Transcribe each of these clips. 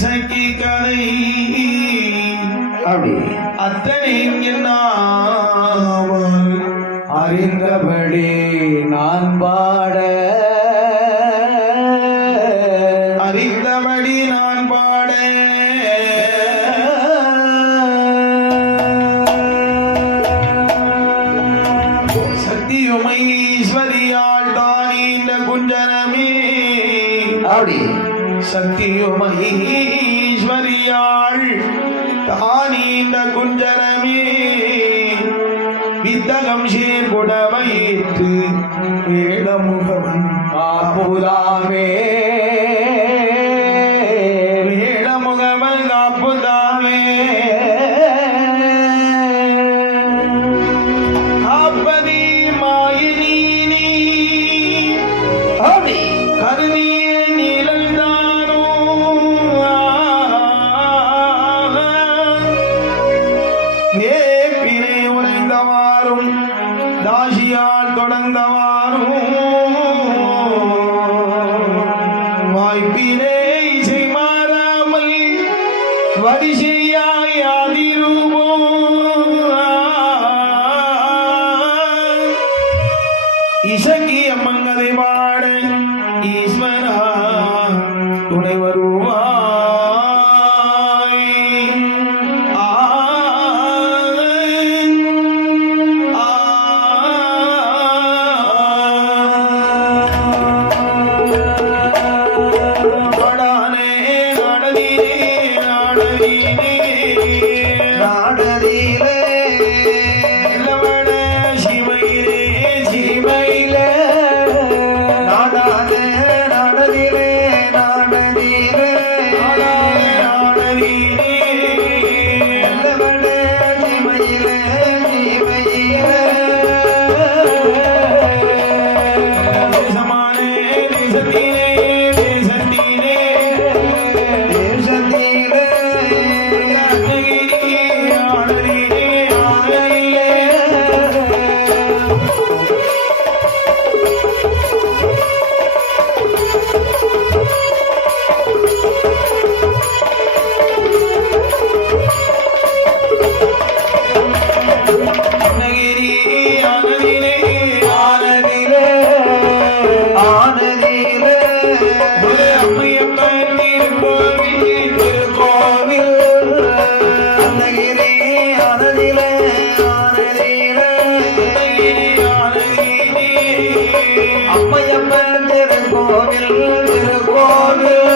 இசைக்கு கதை அப்படி அத்தனை என்னாமல் அறிந்தபடி நான் பாட அறிந்தபடி நான் பாட சக்தியுமை ஈஸ்வரியால் தான் இந்த குஞ்சரமே அப்படி சக்தியுமை ஈஸ்வரியாள் தான் இந்த குஞ்சரமே வித்தகம் சேர்குடவைத்து வேடமுகவன் காப்புதாமே வேடமுகவன் காப்புதாமே காப்பதி மாயினி அப்படி கருதிய நிலந்தானோ ஏப்பினை உறைந்தவாறும் தாசியால் தொடர்ந்தவாறும் வாய்ப்பினை இசை மாறாமல் வரிசையாய் ஆதிரூபோ இசங்கி அம்மங்கதை பாட ஈஸ்வரா துணை வருவாய் நாடரிலே நாடானே நாடரிலே நாடரிலே நல்லவனே ஜீமையிலே ஜீமையிலே தேசத்திலே ஆனதிலே திருக்கோவில் அன்னகிரி ஆனதிலே ஆனதிலே அம்மையம்மன் திருக்கோவில் திருக்கோவில்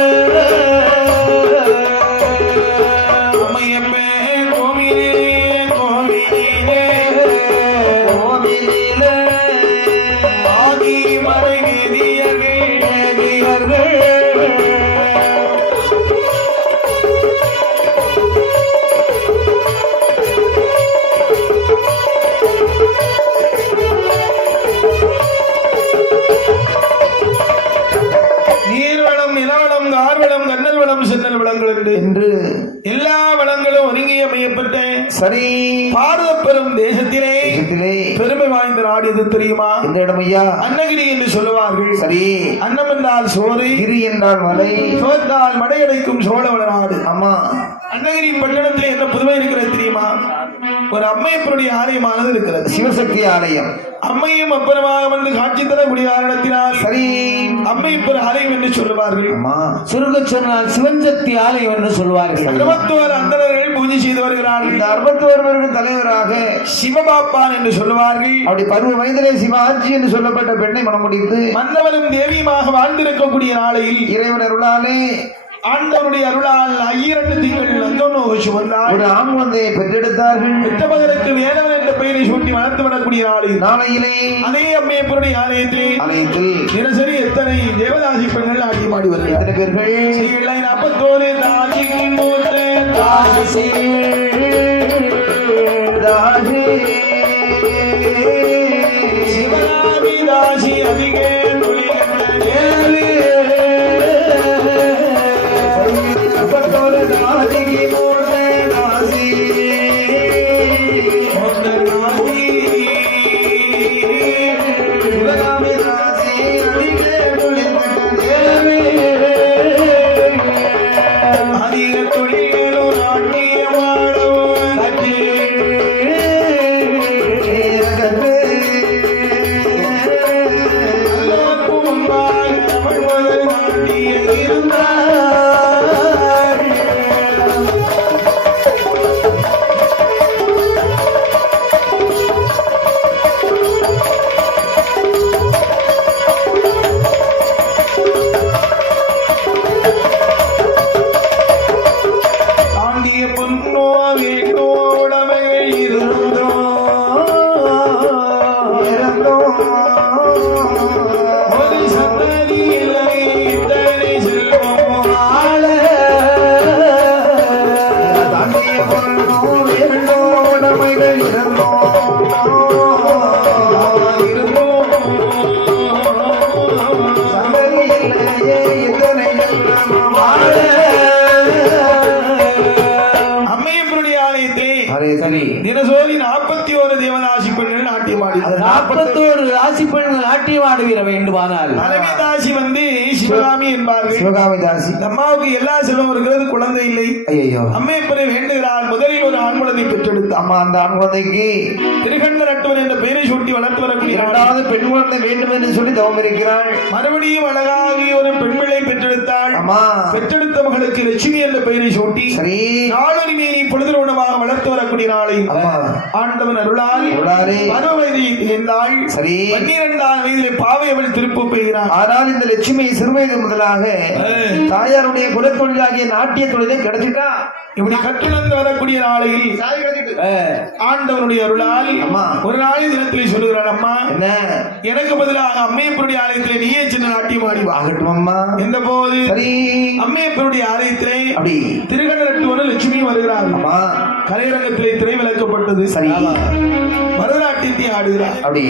கோவிலிலே ஆதி மறை வேதியர்கள் நீர்வளம் நிலவளம் கார்வளம் கண்ணல் வளம் சென்னல் வளங்கள் என்று எல்லா வளங்களும் ஒருங்கி அமையப்பட்ட சரி பாரத பெரும் தேசத்திலே பெருமை வாய்ந்த நாடு எது தெரியுமா? இந்த இடம் ஐயா அன்னகிரி என்று சொல்லுவார்கள். சரி அன்னம் என்றால் சோறு, கிரி என்றால் மலை, சோற்றால் மடையடைக்கும் சோழவள நாடு. ஆமா அன்னகிரி பட்டணத்தில் என்ன புதுமை இருக்கிறது தெரியுமா? ஒரு அம்மையப்பருடைய ஆலயமானது இருக்கிறது, சிவசக்தி ஆலயம். அம்மையும் அப்பறமாக வந்து காட்சி தரக்கூடிய காரணத்தினால் சரி அம்மையப்பர் ஆலயம் என்று சொல்லுவார்கள். சுருங்க சொன்னால் சிவசக்தி ஆலயம் என்று சொல்வார்கள். 61 அந்தணர்கள் பூஜை செய்து வருகிறார்கள். இந்த 61 தலைவராக சிவபாப்பான் என்று சொல்லுவார்கள். அப்படி பருவ வயதிலே சிவாஜி என்று சொல்லப்பட்ட பெண்ணை மனம் முடித்து மன்னவனும் தேவியுமாக வாழ்ந்திருக்கக்கூடிய நாளையில் இறைவன் அருளாலே ஆண்டவருடைய அருளால் 2 திங்கள் நந்தோனோக சுமந்தார். ஒரு ஆண் குழந்தையை பெற்றெடுத்தார்கள். பெற்ற மகனுக்கு வேதவன் என்ற பெயரை சூட்டி வளர்த்து வரக்கூடிய நாளையிலே அதே அம்மையப்பருடைய ஆலயத்தில் தினசரி எத்தனை தேவதாசி பெண்கள் ஆடி வருகிறார். எத்தனை பேர்கள்? 41 தாசிக்கு மூத்த தாசி சிவராமி தாசி அதிகே நடனமாடுவிட வேண்டுமானால் தலைமை தாசி வந்து சிவகாமி என்பார்கள். சிவகாமி தாசி. இந்த அம்மாவுக்கு எல்லா செல்வம் இருக்கிறது, குழந்தை இல்லை. ஐயோ, அம்மையப்பரை வேண்டுகிறாள். முதலில் ஒரு ஆண் குழந்தை பெற்றெடுத்த அம்மா அந்த ஆண் குழந்தைக்கு திருகண்ட நட்டுவன் என்ற பெயரை சூட்டி வளர்த்து வரக்கூடிய இரண்டாவது பெண் குழந்தை வேண்டும் என்று சொல்லி தவம் இருக்கிறாள். மறுபடியும் அழகாகி ஒரு பெண் பிள்ளை பெற்றெடுத்தாள். அம்மா பெற்றெடுத்த மகளுக்கு லட்சுமி என்ற பெயரை சூட்டி சரி நாளொரு மீறி பொழுது உணவாக வளர்த்து வரக்கூடிய நாளை அம்மா ஆண்டவன் அருளால் அருளாலே 10 வயதை சேர்ந்தாள். சரி 12ஆம் வயதிலே பாவை அவள் திருப்பு பெய்கிறாள். ஆனால் இந்த லட்சுமி சிறுவயது முதலாக தாயாருடைய குலத்தொழிலாகிய நாட்டிய தொழிலை கிடைச்சிட்டா. இப்படி கற்றுணர்ந்து வரக்கூடிய நாளையில் ஆண்டவனுடைய அருளால் அம்மா ஒரு நாளை தினத்திலே சொல்லுகிறாள், அம்மா என்ன எனக்கு பதிலாக அம்மையப்பருடைய ஆலயத்திலே நீயே சின்ன நாட்டியம் ஆடி வா. ஆகட்டும் அம்மா. எந்த போது சரி அம்மையப்பருடைய ஆலயத்திலே அப்படி திருகண்ட நட்டுவன் லட்சுமி வருகிறாள். அம்மா கலையரங்கத்திலே திரை விளக்கப்பட்டது. சரி பரதநாட்டியத்தை ஆடுகிறார். அப்படி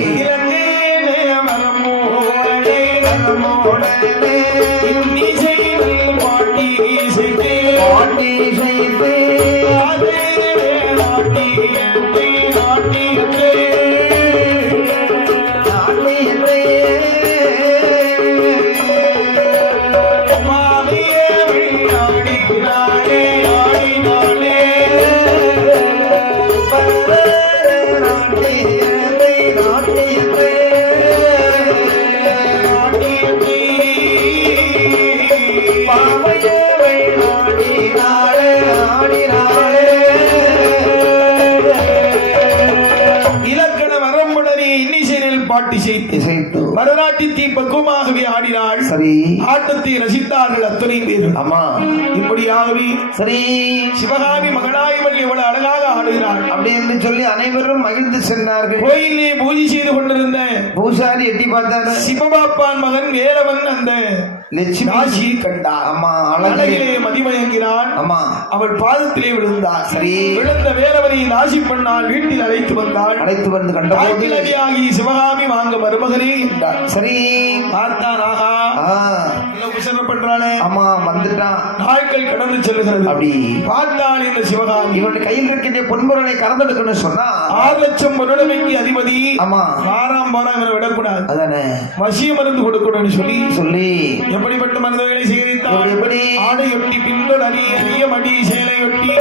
பாட்டி இசைத்தே பாட்டி செய்து பாட்டி செய்து மரநாட்டியத்தை பக்குவமாகவே ஆடினாள். சரி ஆட்டத்தை ரசித்தார்கள் அத்தனை பேர். அம்மா இப்படியாகவே சரி சிவகாமி மகனாயவள் எவ்வளவு அழகாக ஆடுகிறாள் அப்படி என்று சொல்லி அனைவரும் மகிழ்ந்து சென்றார்கள். கோயிலே பூஜை செய்து கொண்டிருந்த பூசாரி எட்டி பார்த்தாரு. சிவபாப்பான் மகன் வேலவன் அந்த லட்சுமி ராசியை கண்டார். அம்மா அழகிலே மதிமயங்கினான். அம்மா அவள் பாதத்திலே விழுந்தார். சரி விழுந்த வேலவனை ராசி பண்ணால் வீட்டில் அழைத்து வந்தாள். அழைத்து வந்து கண்டபோது சிவகாமி வாங்க மருமகனே என்றார். சரி பார்த்தான். ஆகா உபசரண பண்றானே. அம்மா வந்துட்டான். நாட்கள் கடந்து செல்லுகிறது. அப்படி பார்த்தாள் இந்த சிவகாமி. இவனுடைய கையில் இருக்கின்ற பொன்பொருளை கறந்தெடுக்கணும் சொன்னா 6 லட்சம் வருடமைக்கு அதிபதி. ஆமா வாராம் போனா இவனை விடக்கூடாது. அதானே வசிய மருந்து கொடுக்கணும்னு சொல்லி சொல்லி எப்படிப்பட்ட மருந்துகளை சேகரித்தார். எப்படி ஆடையொட்டி பின்தொடரி அரிய மடி சேலையொட்டி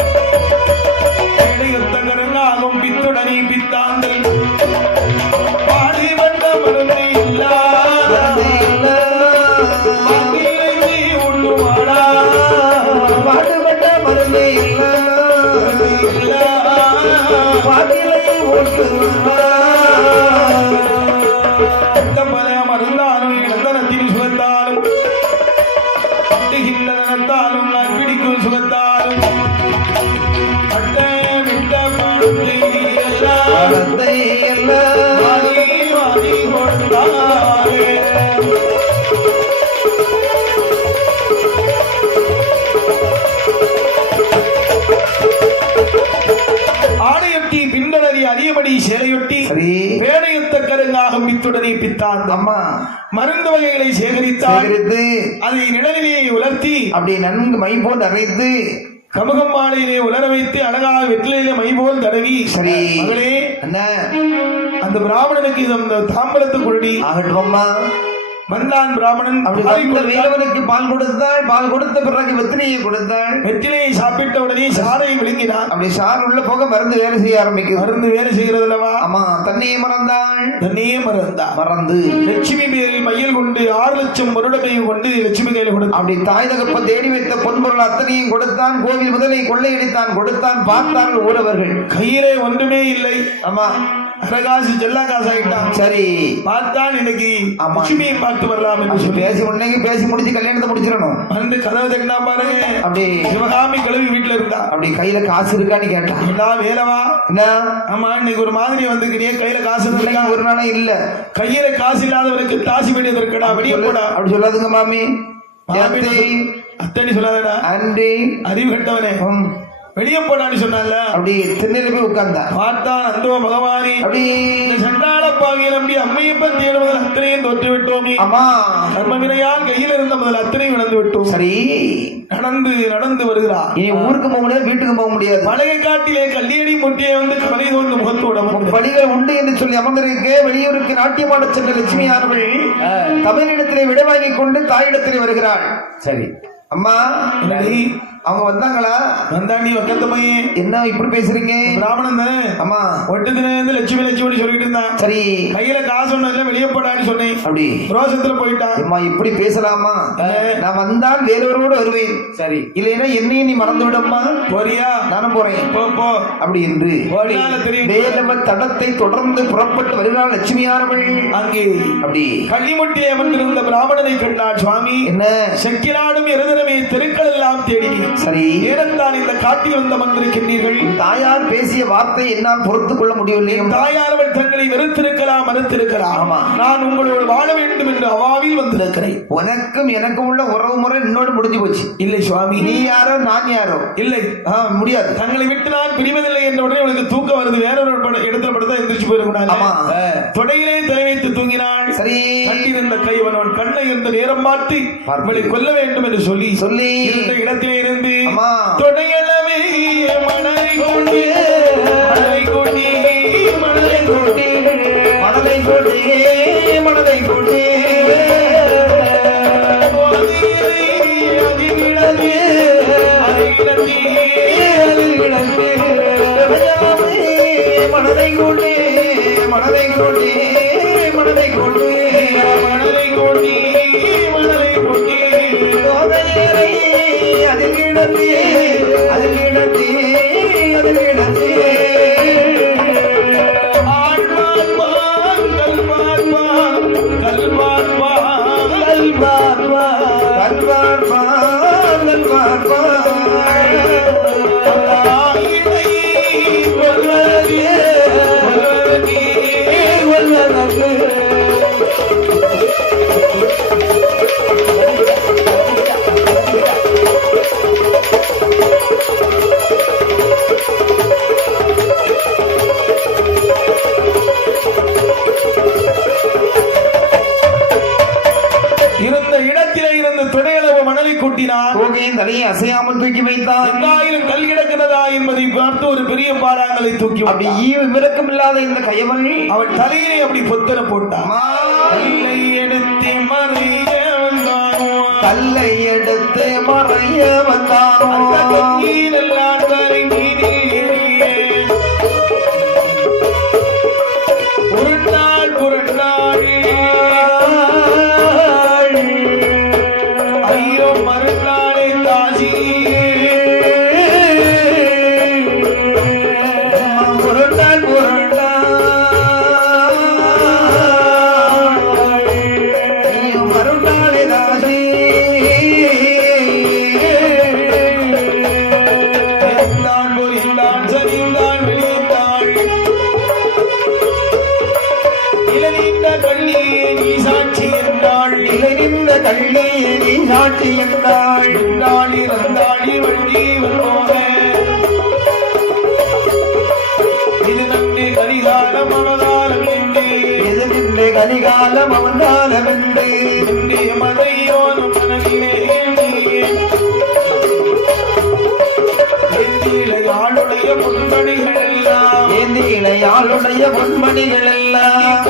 ஆகும் பித்துடனி பித்தாந்தல் பாடி வந்த மருந்து உண்டுமாடா பாடுபட்ட மருந்தே இல்ல பாட்டிலை மருந்தாலும் இளந்தனத்தின் சுகத்தாலும் பட்டுகின்ற நனத்தாலும் நான் பிடிக்கும் சுகத்தாலும் பட்ட விட்ட பணத்தை எல்லாம் வாங்கி கொடுத்தாரே. ஆடையொட்டி பின்தொடரி அரியபடி சேலையொட்டி வேலையுத்த கருங்காக பித்துடனே பித்தான். அம்மா மருந்து வகைகளை சேகரித்தால் அதை நிழலிலே உலர்த்தி அப்படி நன்கு மை போல் அரைத்து கமுகம் மாலையிலே உலர வைத்து அழகாக வெற்றிலே மை போல் தடவி. சரி மகளே என்ன அந்த பிராமணனுக்கு இந்த தாம்பலத்து குழடி ஆகட்டும் அம்மா. வந்தான் பிராமணன். வேலவனுக்கு பால் கொடுத்தாள். பால் கொடுத்த பிறகு வெற்றிலையை கொடுத்தாள். வெற்றிலையை சாப்பிட்ட உடனே சாரை விழுங்கினான். அப்படி சார் உள்ள போக மருந்து வேலை செய்ய ஆரம்பிக்கும். மருந்து வேலை செய்கிறது அல்லவா. ஆமா தண்ணியை மறந்தாள். தண்ணியே மறந்து லட்சுமி பேரில் மையில் கொண்டு 6 லட்சம் வருடமையும் கொண்டு லட்சுமி கையில் கொடுத்தான். அப்படி தாய் தகப்ப தேடி வைத்த பொன்பொருள் அத்தனையும் கொடுத்தான். கோவில் முதலை கொள்ளையடித்தான் கொடுத்தான். பார்த்தார்கள் ஊரவர்கள் கையிலே ஒன்றுமே இல்லை. ஆமா அரகாசு செல்லா காசு ஆகிட்டான். சரி பார்த்தான் இன்னைக்கு லட்சுமியை பார்த்து வரலாம் என்று சொல்லி பேசி உன்னைக்கு பேசி முடிச்சு கல்யாணத்தை முடிச்சிடணும். வந்து கதவை தட்டினா பாருங்க. அப்படி சிவகாமி கிளம்பி வீட்டுல இருந்தா. அப்படி கையில காசு இருக்கான்னு கேட்டான். வேலவா என்ன ஆமா இன்னைக்கு ஒரு மாதிரி வந்துக்கிறியே கையில காசு இருக்கா. ஒரு நாளே இல்ல. கையில காசு இல்லாதவருக்கு தாசி வேண்டியது இருக்கடா வெளியே போடா. அப்படி சொல்லாதுங்க மாமி. அத்தனை சொல்லாதடா. அன்றி அறிவு கட்டவனே வெளியே போனான்னு சொன்னால அப்படி திண்ணையில போய் உட்கார்ந்தார். பார்த்தான் அந்தோ பகவானே அப்படி இந்த சண்டாளப்பாகிய நம்பி அம்மையப்ப தேட முதல் அத்தனையும் தோற்று விட்டோமே. ஆமா கர்ம வினையால் கையில் இருந்த முதல் அத்தனையும் இழந்து விட்டோம். சரி நடந்து வருகிறார். இனி ஊருக்கு போக முடியாது, வீட்டுக்கு போக முடியாது. பலகை காட்டிலே கல்லியடி முட்டியை வந்து கலை தோன்று முகத்தோட வழிகள் உண்டு என்று சொல்லி அமர்ந்திருக்க வெளியூருக்கு நாட்டியமாட சென்ற லட்சுமி ஆனவள் தமிழிடத்திலே விடை வாங்கி கொண்டு தாயிடத்திலே வருகிறாள். சரி அம்மா என்னடி அவங்க வந்தாங்களா? வந்தாண்டி வக்கத்த பையன் என்ன இப்படி பேசுறீங்க? பிராமணன் தானே. அம்மா ஒட்டுதுல இருந்து லட்சுமி லட்சுமி சொல்லிட்டு இருந்தான். சரி கையில காசு ஒண்ணு இல்ல வெளியே போடான்னு சொன்னேன். அப்படி ரோசத்துல போயிட்டான். அம்மா இப்படி பேசலாமா? நான் வந்தால் வேறொருவரோடு வருவேன். சரி இல்லைன்னா என்னையும் நீ மறந்து விடம்மா. போறியா? நானும் போறேன். போ அப்படி என்று வேலம தடத்தை தொடர்ந்து புறப்பட்டு வருகிறாள் லட்சுமியானவள். அங்கே அப்படி கள்ளிமுட்டியை அமர்ந்திருந்த பிராமணனை கண்டாள். சுவாமி என்ன செக்கிலாடும் இருதனமே தெருக்கள் எல்லாம் தேடினேன். சரி ஏனத்தான் இந்த காட்டில் வந்து அமர்ந்திருக்கின்றீர்கள்? தாயார் பேசிய வார்த்தை என்னால் பொறுத்துக் கொள்ள முடியவில்லை. தாயாரவள் தங்களை வெறுத்திருக்கலாம், மறுத்திருக்கலாம். ஆமா நான் உங்களோடு வாழ வேண்டும் என்று அவாவில் வந்திருக்கிறேன். உனக்கும் எனக்கும் உள்ள உறவு முறை என்னோடு முடிஞ்சு போச்சு. இல்லை சுவாமி. நீ யாரோ நான் யாரோ இல்லை. முடியாது. தங்களை விட்டு நான் பிரிவதில்லை என்ற உடனே உனக்கு தூக்கம் வருது. வேற ஒரு இடத்துல படுத்தா எந்திரிச்சு போயிருக்க. தொடையிலே தலை வைத்து தூங்கினாள். சரி கண்டிருந்த கைவன் கண்ணை இருந்த நேரம் பார்த்து அவளை கொல்ல வேண்டும் என்று சொல்லி இருந்த இடத்திலே இருந்து தொடையளவே மணலை கொண்டு மணலை கொண்டு மணலை கொண்டு மணலை கொண்டு மணலை கொண்டு மனதை கொண்டு மனதை கொண்டு மனதை கொண்டு மனதை கொண்டு மனதை கொண்டு அதில் கிடந்து அதில் கிடந்து அதில் கிடந்து ஆழ்வார்பான் கல்வார்பான் கல்வார்பான் கல்வார்பான் கல்வார்பான் தலையை அசையாமல் தூக்கி வைத்தான். எங்காயிரம் கல் கிடக்கிறதா என்பதை பார்த்து ஒரு பெரிய பாறாங்களை தூக்கி அப்படி விளக்கம் இல்லாத இந்த கையவன் அவள் தலையிலே அப்படி பொத்தல போட்டான். கல்லை எடுத்து மறைய வந்தானோ, கல்லை எடுத்து மறைய வந்தானோ, நீரெல்லாம் கரை நீரில் புரட்டாள் புரட்டாள் ஐயோ மறுநாளே தாசி புரட்டாள் புரட்டாள் ஐயோ மறுநாளே தாசி இருந்தான் போயிருந்தான் சரிந்தான் வெளியிட்டாள் இளநீண்ட கண்ணியே நீ சாட்சி என்றாள். இளநின்ற கண்ணியே நீ சாட்சி என்றாள். நாளி வந்தாளி வண்டி வருவோக இது நன்றி கலிகாலம் அவதாரம் என்று எது நின்று கலிகாலம் அவதாரம் என்று இந்திய மதையோனும் மனதிலே ஆளுடைய பொன்மணிகள் எல்லாம் ஆளுடைய பொன்மணிகள் எல்லாம்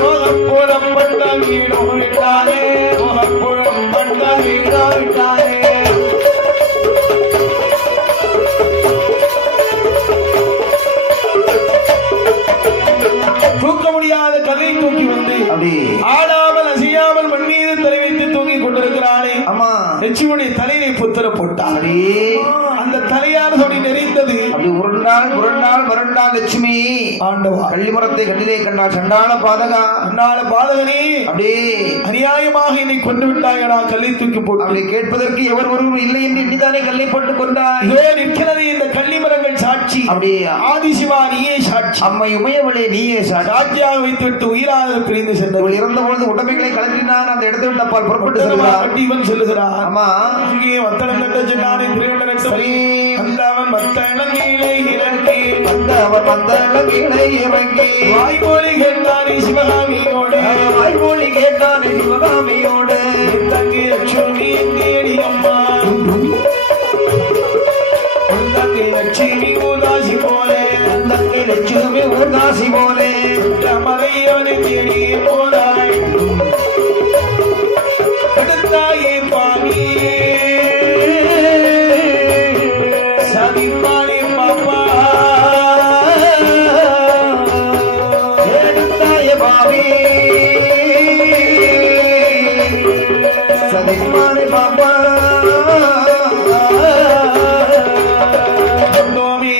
புறப்பட்ட வீடோ விட்டானே புறப்பட்ட வீடோ விட்டானே தூக்க முடியாத கதை தூக்கி வந்து ஆடாமல் அசையாமல் மண் மீது தலை வைத்து தூங்கி கொண்டிருக்கிறானே. ஆமா லட்சுமியுடைய தலையை புத்தர போட்டான். அந்த தலையான சொல்லி நெறிந்தது. அப்படி உருண்டாள் புரண்டாள் மருண்டாள் லட்சுமி ஆண்டவா கள்ளிமரத்தை கண்ணிலே கண்டாள். சண்டாள பாதகா சண்டாள பாதகனே அப்படியே அநியாயமாக என்னை கொண்டு விட்டாயடா, கல்லை தூக்கி போட்டு. அப்படி கேட்பதற்கு எவர் ஒருவரும் இல்லை என்று எண்ணிதானே கல்லை போட்டுக் கொண்டாய். நிற்கிறது இந்த கள்ளிமரங்கள் சாட்சி. அப்படியே ஆதிசிவா நீயே சாட்சி. அம்மை உமையவளே நீயே சாட்சியாக வைத்துவிட்டு உயிராக பிரிந்து சென்றவள் இறந்த பொழுது உடமைகளை கலற்றினான். அந்த இடத்தை விட்டு அப்பால் புறப்பட்டு செல்கிறார். இவன் செல்லுகிறார். ஆமா இங்கே வத்தனம் கட்ட சென்றானே வந்தவன் மத்தளங்கீழே இறங்கி வந்தவன் மத்தளங்கீழே இறங்கி வாய்மொழி கேட்டானே சிவகாமியோடு வாய்மொழி கேட்டானே சிவகாமியோடு தங்கி லட்சுமி எங்கேடி அம்மா தங்கி லட்சுமி ஊதாசி போலே தங்கி லட்சுமி ஊதாசி போலே மறையவனை தேடி போனாய் அடுத்தாயே பாவி சதிப்பானே பாப்பா எடுத்தாயே பாவி சதிப்பானே பாப்பா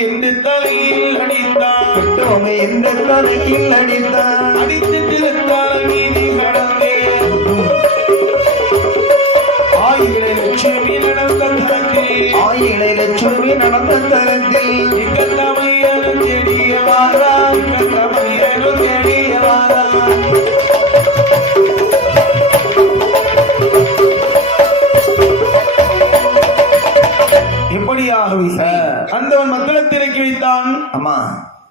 என்று தலையில் அடித்தான் எந்த தலையில் அடித்தான் அடித்து திருத்தால் மீதி கடந்தே ஆயிரம் லட்சுமி நடந்த தரத்தில் ஆயிரம் லட்சுமி நடந்த தரத்தில் இக்கத்தமையனு தேடிய வாரா இக்கத்தமையனு தேடிய வாரா இப்படியாகவே அந்தவன் மத்தளத்திறக்கி வைத்தான். அம்மா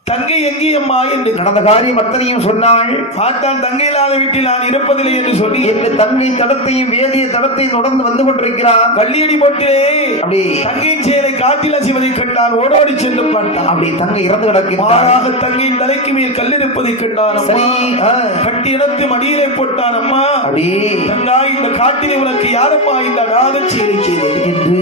தங்கை எங்கியம்மா என்று நடந்த காரியம் அத்தனையும் சொன்னாள். பார்த்தான். தங்கை இல்லாத வீட்டில் நான் இருப்பதில்லை என்று சொல்லி என்று தங்கை தடத்தையும் வேதிய தடத்தையும் தொடர்ந்து வந்து கொண்டிருக்கிறான். கல்லியடி போட்டிலே அப்படி தங்கையின் செயலை காட்டில் அசிவதை கண்டான். ஓடோடி சென்று பார்த்தான். அப்படி தங்கை இறந்து கிடக்கிறார். மாறாக தங்கையின் தலைக்கு மேல் கல்லிருப்பதை கண்டான். சரி கட்டி இடத்து மடியிலே போட்டான். அம்மா அப்படி தங்காய் இந்த காட்டிலே உனக்கு யாரம்மா இந்த அநாத செயலை செய்தது என்று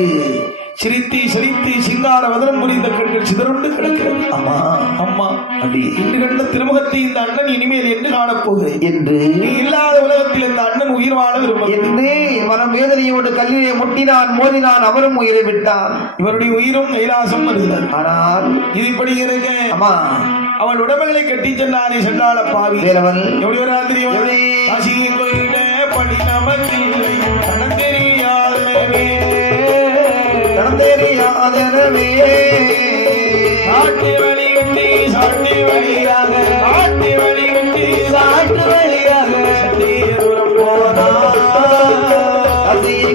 சிரித்து சிரித்து சிங்கார வதனம் புரிந்த கண்கள் சிதறுண்டு கிடக்கிறது. அம்மா அம்மா அப்படி இன்று கண்ட திருமுகத்தை இந்த அண்ணன் இனிமேல் என்று காணப்போகிறேன் என்று நீ இல்லாத உலகத்தில் இந்த அண்ணன் உயிர் வாழ விரும்புகிறேன் என்று மனம் வேதனையோடு கல்லிலே முட்டினான், மோதினான். அவரும் உயிரை விட்டான். இவருடைய உயிரும் கைலாசம் வருகிறது. ஆனால் இது இப்படி இருக்க அம்மா அவன் உடம்புகளை கட்டி சென்றானே சென்றால பாவி வேலவன் எப்படி ஒரு ராத்திரியோ காசியின் கோயில படி நமக்கில்லை கணம் தெரியாதவே கடந்தேறியாதனவே சாட்டி வழி விட்டு சாட்டி வழியாக சாட்டி வழி விட்டு சாட்டு வழியாக சட்டி தூரம் போனா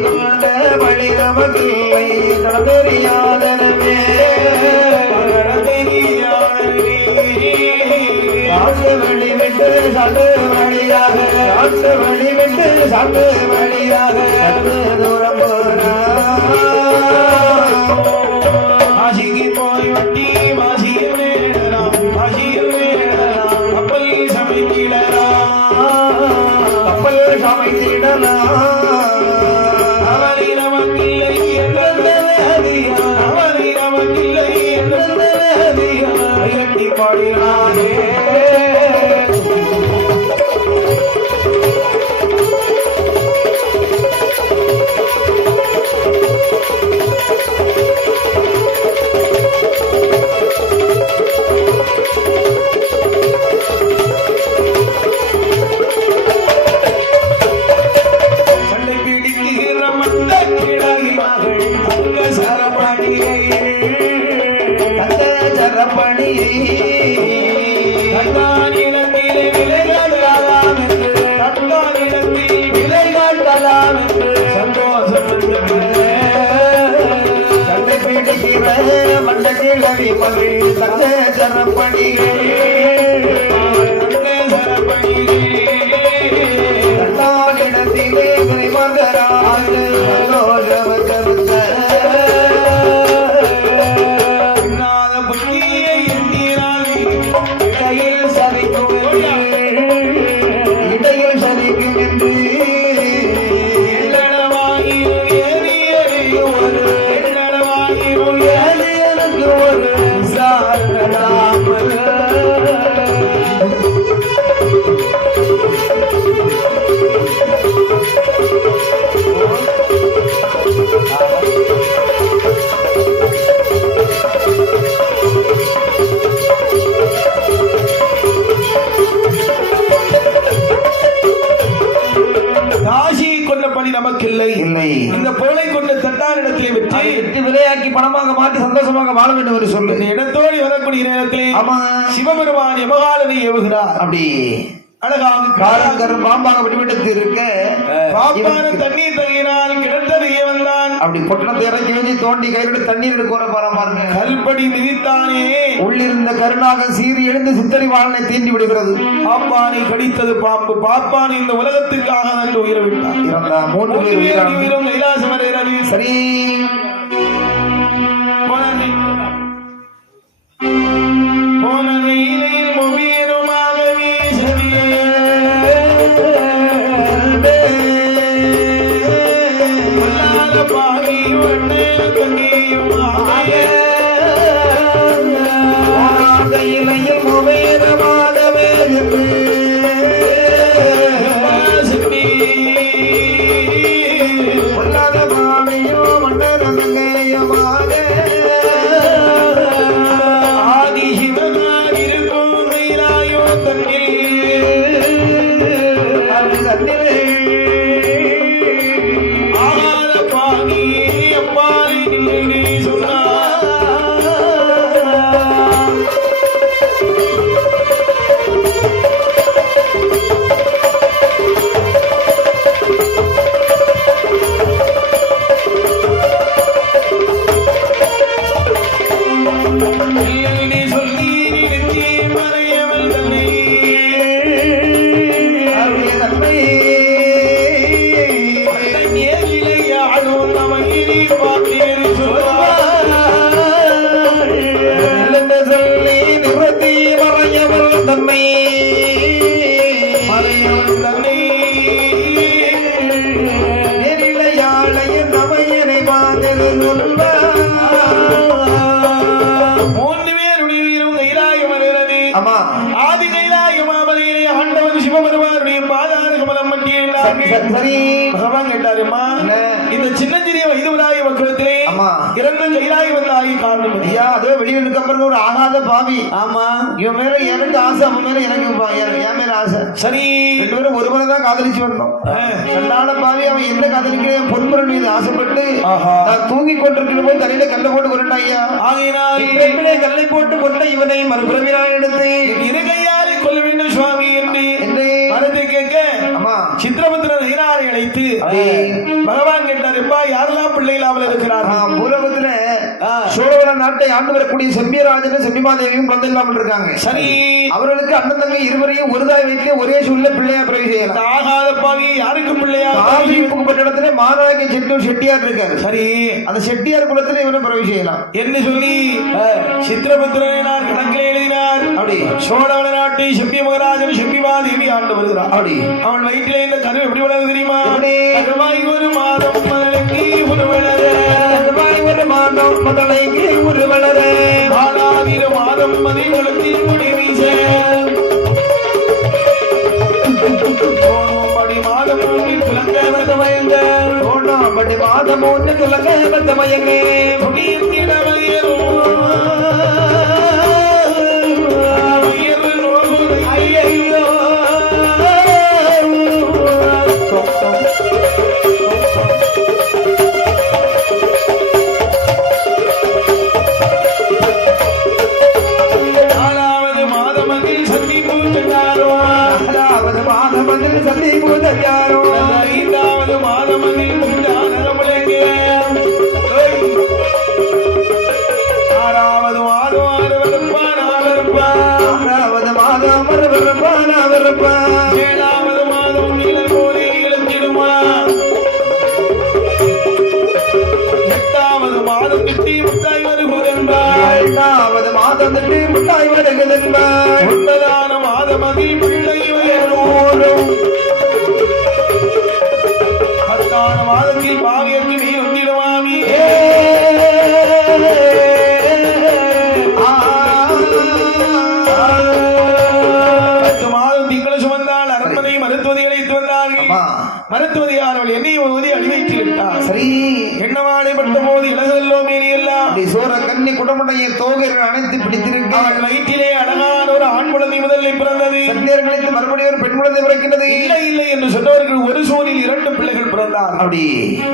கொண்ட வழி நமக்கில்லை கடந்தேறியாதனவே வழி விட்டு சாட்டு வழியாக சாட்டு வழி விட்டு சாட்டு வழியாக தூரம் போனா மாசிக்கு போய் வட்டி மாசியில் வேடலாம் மாசியில் வேடலாம் கப்பல் சமைத்திடலாம் கப்பல் சமைத்திடலாம் அவரை நமக்கில்லை என்றதியா அவரை நமக்கில்லை என்றதியா கட்டி பாடினானே இடையில் சதிக்கும் என்று நமக்கில்லை. இந்த பொருளை கொண்டு தட்டாரிடத்திலே வெற்றி விலையாக்கி பணமாக மாற்றி சந்தோஷமாக வாழ வேண்டும் என்று சொல்லு. இந்த இடத்தோடு வரக்கூடிய நேரத்திலே ஆமா சிவபெருமான் யமகாலனை ஏவுகிறார். அப்படி அழகாக காலங்கரும் பாம்பாக விடுவிட்டு இருக்க பாம்பான தண்ணீர் தகையினால் கிடந்தது வந்தான். அப்படி பொட்டணத்தை இறக்கி வச்சு தோண்டி கையில தண்ணீர் எடுக்க வர பாருங்க. கல்படி மிதித்தானே உள்ளிருந்த கருணாக சீறி எழுந்து சித்தரி வாழனை தீண்டி விடுகிறது. பாப்பானை கடித்தது பாம்பு. பாப்பானை இந்த உலகத்திற்காக நன்று உயிரை விட்டார். இறந்தா 3 பேர் உயிரும் கைலாசம் அடைகிறது. சரி பகவான் கேட்டாருமா, இந்த சின்னஞ்சிறிய வயதுவராய மக்களத்திலே இறந்த கைலாய வந்தாகி காரணம் ஐயா. அதே வெளியூருக்கு அப்புறம் ஒரு ஆகாத பாவி. ஆமா, இவன் மேல எனக்கு ஆசை, அவன் மேல எனக்கு என் மேல ஆசை. சரி, 2 பேரும் ஒருவனை தான் காதலிச்சு வரணும். ரெண்டான பாவி அவன் என்ன காதலிக்கிறேன் பொன்பொருள் மீது ஆசைப்பட்டு நான் தூங்கி கொண்டிருக்கிற போது தலையில கல்ல போட்டு கொண்டா ஐயா. ஆகையினால் கல்லை போட்டு கொண்ட இவனை மறுபிறவினால் எடுத்து இரு கையாலே கொள்ள வேண்டும் சுவாமி என்று மனதை கேட்க சித்திரபுத்திரன் ஐயனாரை அழைத்து பகவான் கேட்டாருப்பா, யாரெல்லாம் பிள்ளைகள் அவள் இருக்கிறார்? பூலபுத்திர சோழவர நாட்டை ஆண்டு வரக்கூடிய செம்பியராஜனும் செம்பிமாதேவியும் குழந்தை இல்லாமல் இருக்காங்க. சரி, அவர்களுக்கு அண்ணன் தங்கை இருவரையும் ஒரு தாய் வீட்டிலே ஒரே சூழ்நிலை பிள்ளையா பிறகு செய்யலாம். ஆகாத பாவி யாருக்கும் பிள்ளையா? புகப்பட்ட இடத்துல மாநாயக செட்டியார் இருக்காரு. சரி, அந்த செட்டியார் குலத்துல இவனை பிறகு செய்யலாம் என்று சொல்லி சித்திரபுத்திரனார் கணக்கில் எழுதினார். அப்படி சோழவர நாட்டை செம்பிய மகராஜன் செம்பிமாதேவி ஆண்டு வருகிறார். அப்படி அவன் வயிற்றிலே இந்த கரு எப்படி வளர்ந்து தெரியுமா? கருவாய் ஒரு மாதம் மதலைக்கு ஒரு வளர, கருவாய் ஒரு மாதம் மதலைக்கு ஒரு வளர, ஆனாவிர மாதம் மதி குளத்தில் முடி வீச, படி மாதம் ஒன்றில் துலங்க வந்தமயங்க, படி மாதம் ஒன்று துலங்க வந்தமயங்க, முடியும் இளமையரும் ஐயோ முட்டாய் வருகிறேன். உன்னதான மாதமதி பிள்ளை உயரோடும் 10ஆம் மாதத்தில் பாவியற்கு நீ வந்திடுவாமி. 10 மாதம் திங்களை சுமந்தால் அரண்மனை மருத்துவதை அழைத்து வந்தார்கள். மருத்துவதையானவள் என்னை ஓதி அழிவைத்து விட்டார். சரி, எண்ணவாடை பட்ட போது அழகல்லோ மேனி எல்லாம் அப்படி சோர கண்ணி குடமுடைய தோகைகள் அனைத்து பிடித்திருக்கு. அவள் வயிற்றிலே அழகான ஒரு ஆண் குழந்தை முதலில் பிறந்தது. சத்தியர் கழித்து மறுபடியும் ஒரு பெண் குழந்தை பிறக்கிறது. இல்லை இல்லை என்று சொன்னவர்கள் ஒரு சூரில் 2 பிள்ளைகள் பிறந்தார். அப்படி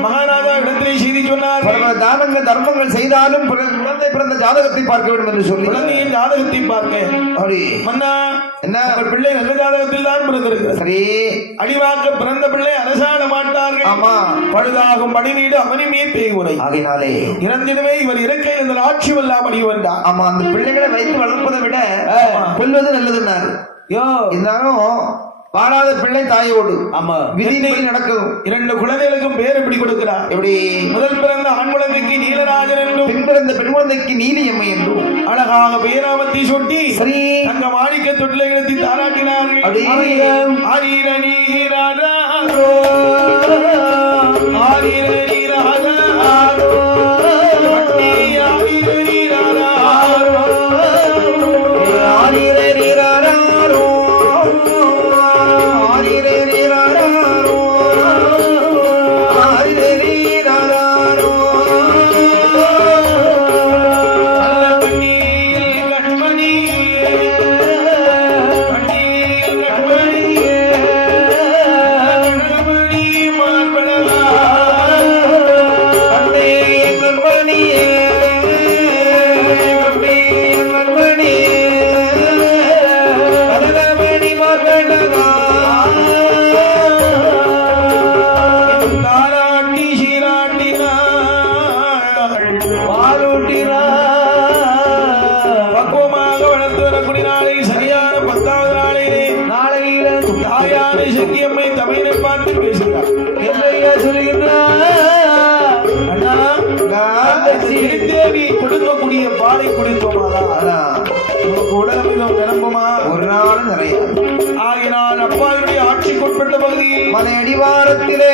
மகாராஜா இடத்திலே செய்தி சொன்னார். தானங்கள் தர்மங்கள் செய்தாலும் குழந்தை பிறந்த ஜாதகத்தை பார்க்க வேண்டும் என்று சொல்லி குழந்தையின் ஜாதகத்தை பார்க்க அப்படி மன்னா என்ன பிள்ளை நல்ல ஜாதகத்தில் தான் பிறந்திருக்கிறது. சரி அடிவாக்க பிறந்த பிள்ளை அரசாண மாட்டார்கள். ஆமா பழுதாகும் பணிவீடு அவனுமே பேய்வுரை ஆகையினாலே இறந்திடவே இவர் இறக்கை இந்த ஆட்சி வல்லாம் அடி வந்தார். ஆமா அந்த பிள்ளைகளை வைத்து வளர்ப்பதை விட கொல்வது நல்லதுன்னாரு. இருந்தாலும் வாழாத பிள்ளை தாயோடு ஆமா விதிப்படி நடக்கும். 2 குழந்தைகளுக்கும் பேர் எப்படி கொடுக்கிறார்? எப்படி முதல் பிறந்த ஆண் குழந்தைக்கு நீலராஜன் என்றும் பின் பிறந்த பெண் குழந்தைக்கு நீலியம்மை என்றும் அழகாக பேராமத்தை சொட்டி சரி தங்க மாணிக்க தொட்டிலை கிடத்தி தாராட்டினார்கள். ஆரீர நீராரோ ஆரீர நீராரோ ஆரீர நீராரோ ஆரீர நீராரோ ஆரீர நீராரோ ஆரீர நீராரோ கண்ணீர் கண்மணி கண்ணீர் கண்மணி கண்மணி மார்படலா கண்ணீர் கண்மணி கண்மணி கனகமணி மார்படலா தாராட்டி சீராட்டினாள் பக்குவமாக வளர்த்து வரக்கூடிய நாளில் சரியான 10வது நாளிலே நாளையில தாயான சக்கியம்மை தமிழை பார்த்து பேசுகிறார். என்னையா சொல்லுகிறார் அண்ணா தேவி கொடுக்கக்கூடிய பாலை குடித்தோமாதா நமக்கு உடலமிதம் நிரம்புமா? ஒரு நாள் நிறைய ஆகினால் அப்பாவுடைய ஆட்சிக்குட்பட்ட பகுதியில் மலை அடிவாரத்திலே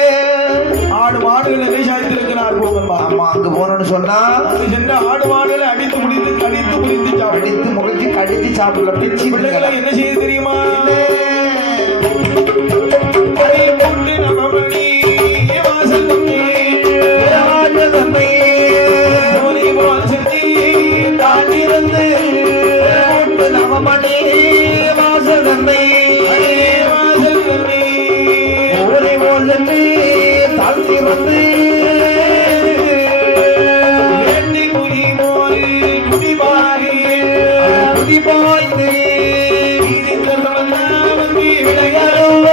ஆடு மாடுகளை விவசாயத்திருக்கிறார் போகமா. ஆமா அங்க போனோம்னு சொன்னா அங்கு சென்று ஆடு மாடுகளை அடித்து முடித்து கடித்து முடித்து சாப்பிட்டு அடித்து முகத்தி கடித்து சாப்பிடலாம் பிச்சு பிள்ளைகளை என்ன செய்ய தெரியுமா? அதை போட்டு நம்ம மணி வாசல் தம்பி ஜோதி போல் செஞ்சு தாண்டிருந்து நவமணி வாசல் தந்தை வாசல் தம்பி ஊரை போல் தாழ்த்தி வந்து வேண்டி குடி போல் குடிபாரி குடிபாய்ந்து வந்து விளையாடும்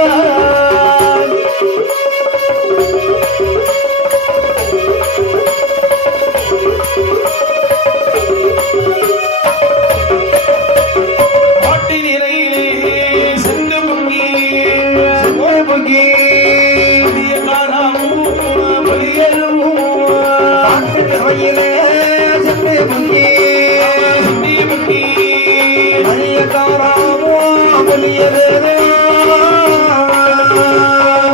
பாட்டி நிறையிலே சென்று பொங்கி பொங்கி வெளியேறும் நிறையிலே சென்று பொங்கி பொங்கி ஐயக்காராமோ வெளியேறு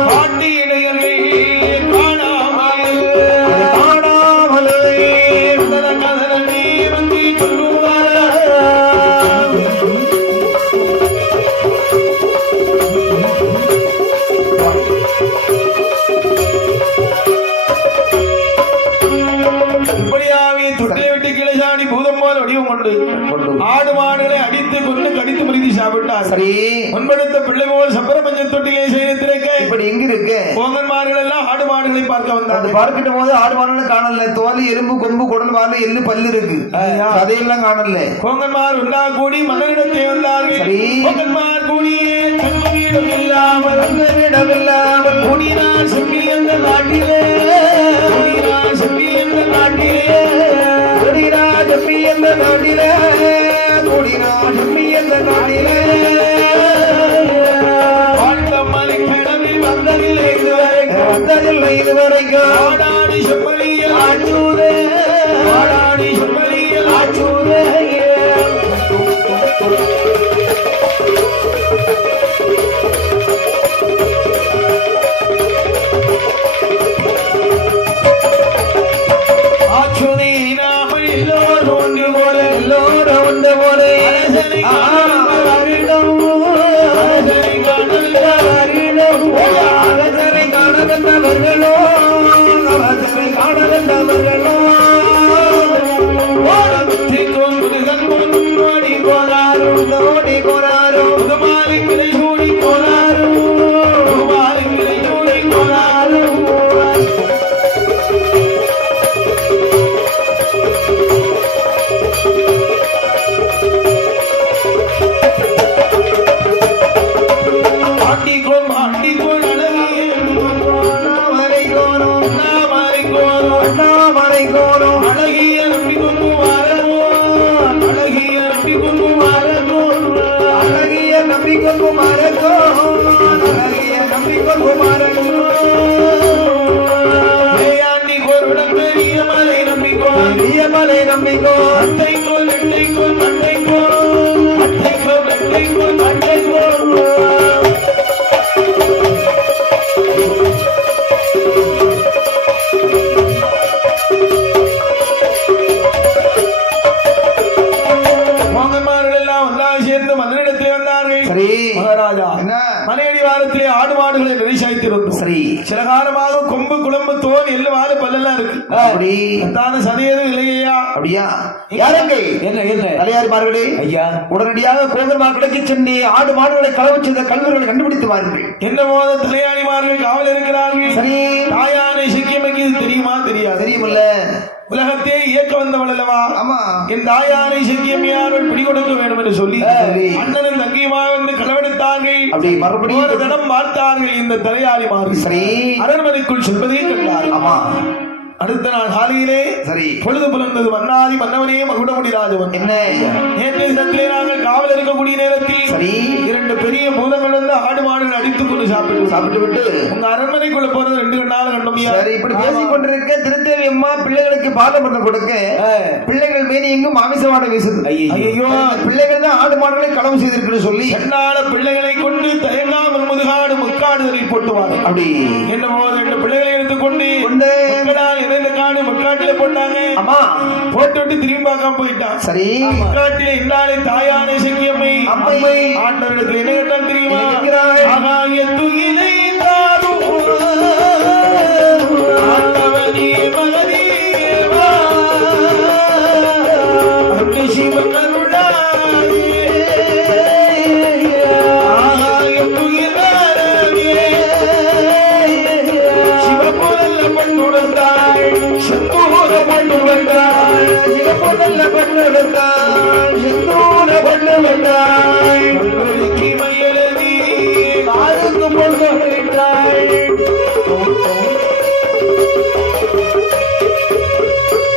பாட்டி இடையர்களை காணாமல் காணாமலே கதறி வந்து சொல்லுவார். இப்படியாவே தொட்டிலை விட்டு கிளைசாடி பூதம் போல வடிவம் கொண்டு ஆடு மாடுகளை அடித்து கொண்டு கடித்து முடித்து சாப்பிட்டார். சரி முன்படுத்த பிள்ளை போல் சப்பரபஞ்ச தொட்டியை செய்திருக்க இப்படி எங்க இருக்கு போகன்மார்கள் எல்லாம் ஆடு மாடுகளை பார்க்க அது வந்தார்கள். பார்க்கிட்ட போது ஆடு மாடுன்னு காணல தோல் எறும்பு கொம்பு குடல் வாரில எள்ளு பல்லு இருக்கு அதையெல்லாம் காணல கோங்கன்மார் ஒன்றா கூடி மன்னரிடத்தை வந்தார்கள். சரி. கோங்கன்மார் கூடியே தங்குமிடம் இல்லாமல் இடமில்லாமல் கூடினார் செம்பி என்ற நாட்டிலே கூடினார் செம்பி என்ற நாட்டிலே ஜம்மி என்ற நாட்டிலே ஜம்மி என்ற நாட்டிலே வாழ்ந்த மலை கிடவில் வந்ததில்லை இதுவரைக்கும் வந்ததில்லை இதுவரைக்கும் ஆடாடி செம்மறியில் ஆச்சூரே ஆடாடி செம்மறியில் ஆச்சூரே ஆச்சுதி நாமல் எல்லோரும் ஒன்று போல எல்லோரும் ஒன்று போல அரசனை காணவரிடம் அரசனை காணவரிடம் அவசரை காண வந்தவர்களோ அவசரை காண வந்தவர்களோ நம்பிக்கோ குமாரன் வேயாண்டி கோருடன் பெரிய மலை நம்பிக்கோ மலை நம்பிக்கோ அட்டைக்கோ நெட்டைக்கோ மண்டைக்கோ அட்டைக்கோ நெட்டைக்கோ மண்டைக்கோ மகாராஜா மலையடி வாரத்திலே ஆடு மாடுகளை நினைச்சாய்த்திருந்தோம். சரி சில காலமாக கொம்பு குழம்பு தோல் எள்ளு வாழை பல்லெல்லாம் இருக்கு. அப்படி தான சதையதும் இல்லையா? அப்படியா? யாரங்க என்ன என்ன தலையாரிமார்களே ஐயா, உடனடியாக கோகர்மார்களுக்கு சென்று ஆடு மாடுகளை களவு செய்த கல்வர்களை கண்டுபிடித்து வாருங்கள். என்ன போத தலையாரிமார்கள் காவல் இருக்கிறார்கள். சரி தாயான சிக்கியமைக்கு இது தெரியுமா? தெரியாது. தெரியுமில்ல, உலகத்தையே இயக்க வந்தவள் அல்லவா? ஆமா. என் தாயாரை செக்கியம்மையார்கள் பிடிகொடுக்க வேண்டும் என்று சொல்லி அண்ணனும் தங்கியுமாக வந்து களவெடுத்தார்கள். அப்படி மறுபடியும் ஒரு தடம் பார்த்தார்கள். இந்த தலையாளிமார்கள் சரி அரண்மனைக்குள் செல்வதே கண்டார்கள். ஆமா. அடுத்த நாள் காலையிலே சரி பொழுது புலர்ந்தது. மன்னாதி மன்னவனே மகுடமுடி ராஜவன் என்ன நேற்றைய தினத்திலே நாங்கள் காவல் இருக்கக்கூடிய நேரத்தில் சரி இரண்டு பெரிய பூதங்கள் வந்து ஆடு மாடுகள் அடித்துக் கொண்டு சாப்பிட்டு விட்டு உங்க அரண்மனைக்குள்ள போறது 2 கண்டாலும் கண்டோம். சரி இப்படி பேசிக் கொண்டிருக்க திருத்தேவி அம்மா பிள்ளைகளுக்கு பாலம் பண்ண கொடுக்க பிள்ளைகள் மேனி எங்கும் மாமிசவாட வீசுது. ஐயோ பிள்ளைகள் தான் ஆடு மாடுகளை களவு செய்திருக்குன்னு சொல்லி சென்னால பிள்ளைகளை கொண்டு தயங்காமல் முதுகாடு முக்காடுதலில் போட்டுவாங்க. அப்படி என்ன 2 பிள்ளைகளை எடுத்துக்கொண்டு எந்த காடு முக்காட்டில போட்டாங்க. அம்மா போட்டு விட்டு திரும்பி பார்க்காம போயிட்டான். சரி முக்காட்டில இன்னாலே தாயான செங்கியம்மை அம்மை ஆண்டவரிடத்தில் என்ன கேட்டால் தெரியுமா? ஆகாய துயிலை ஆண்டவனே மகதேவா சிவன் அருளாயே ஆகாயம் துயிலாரே சிவபுரல்ல பண்ணுடந்தாய் செந்தூர பண்ணுவந்தாய் சிவபுரல்ல பண்ணுவந்தாய் செந்தூர பண்ணுவந்தாய் உங்களுக்கு மயலதி காருக்கு பொழுதாய்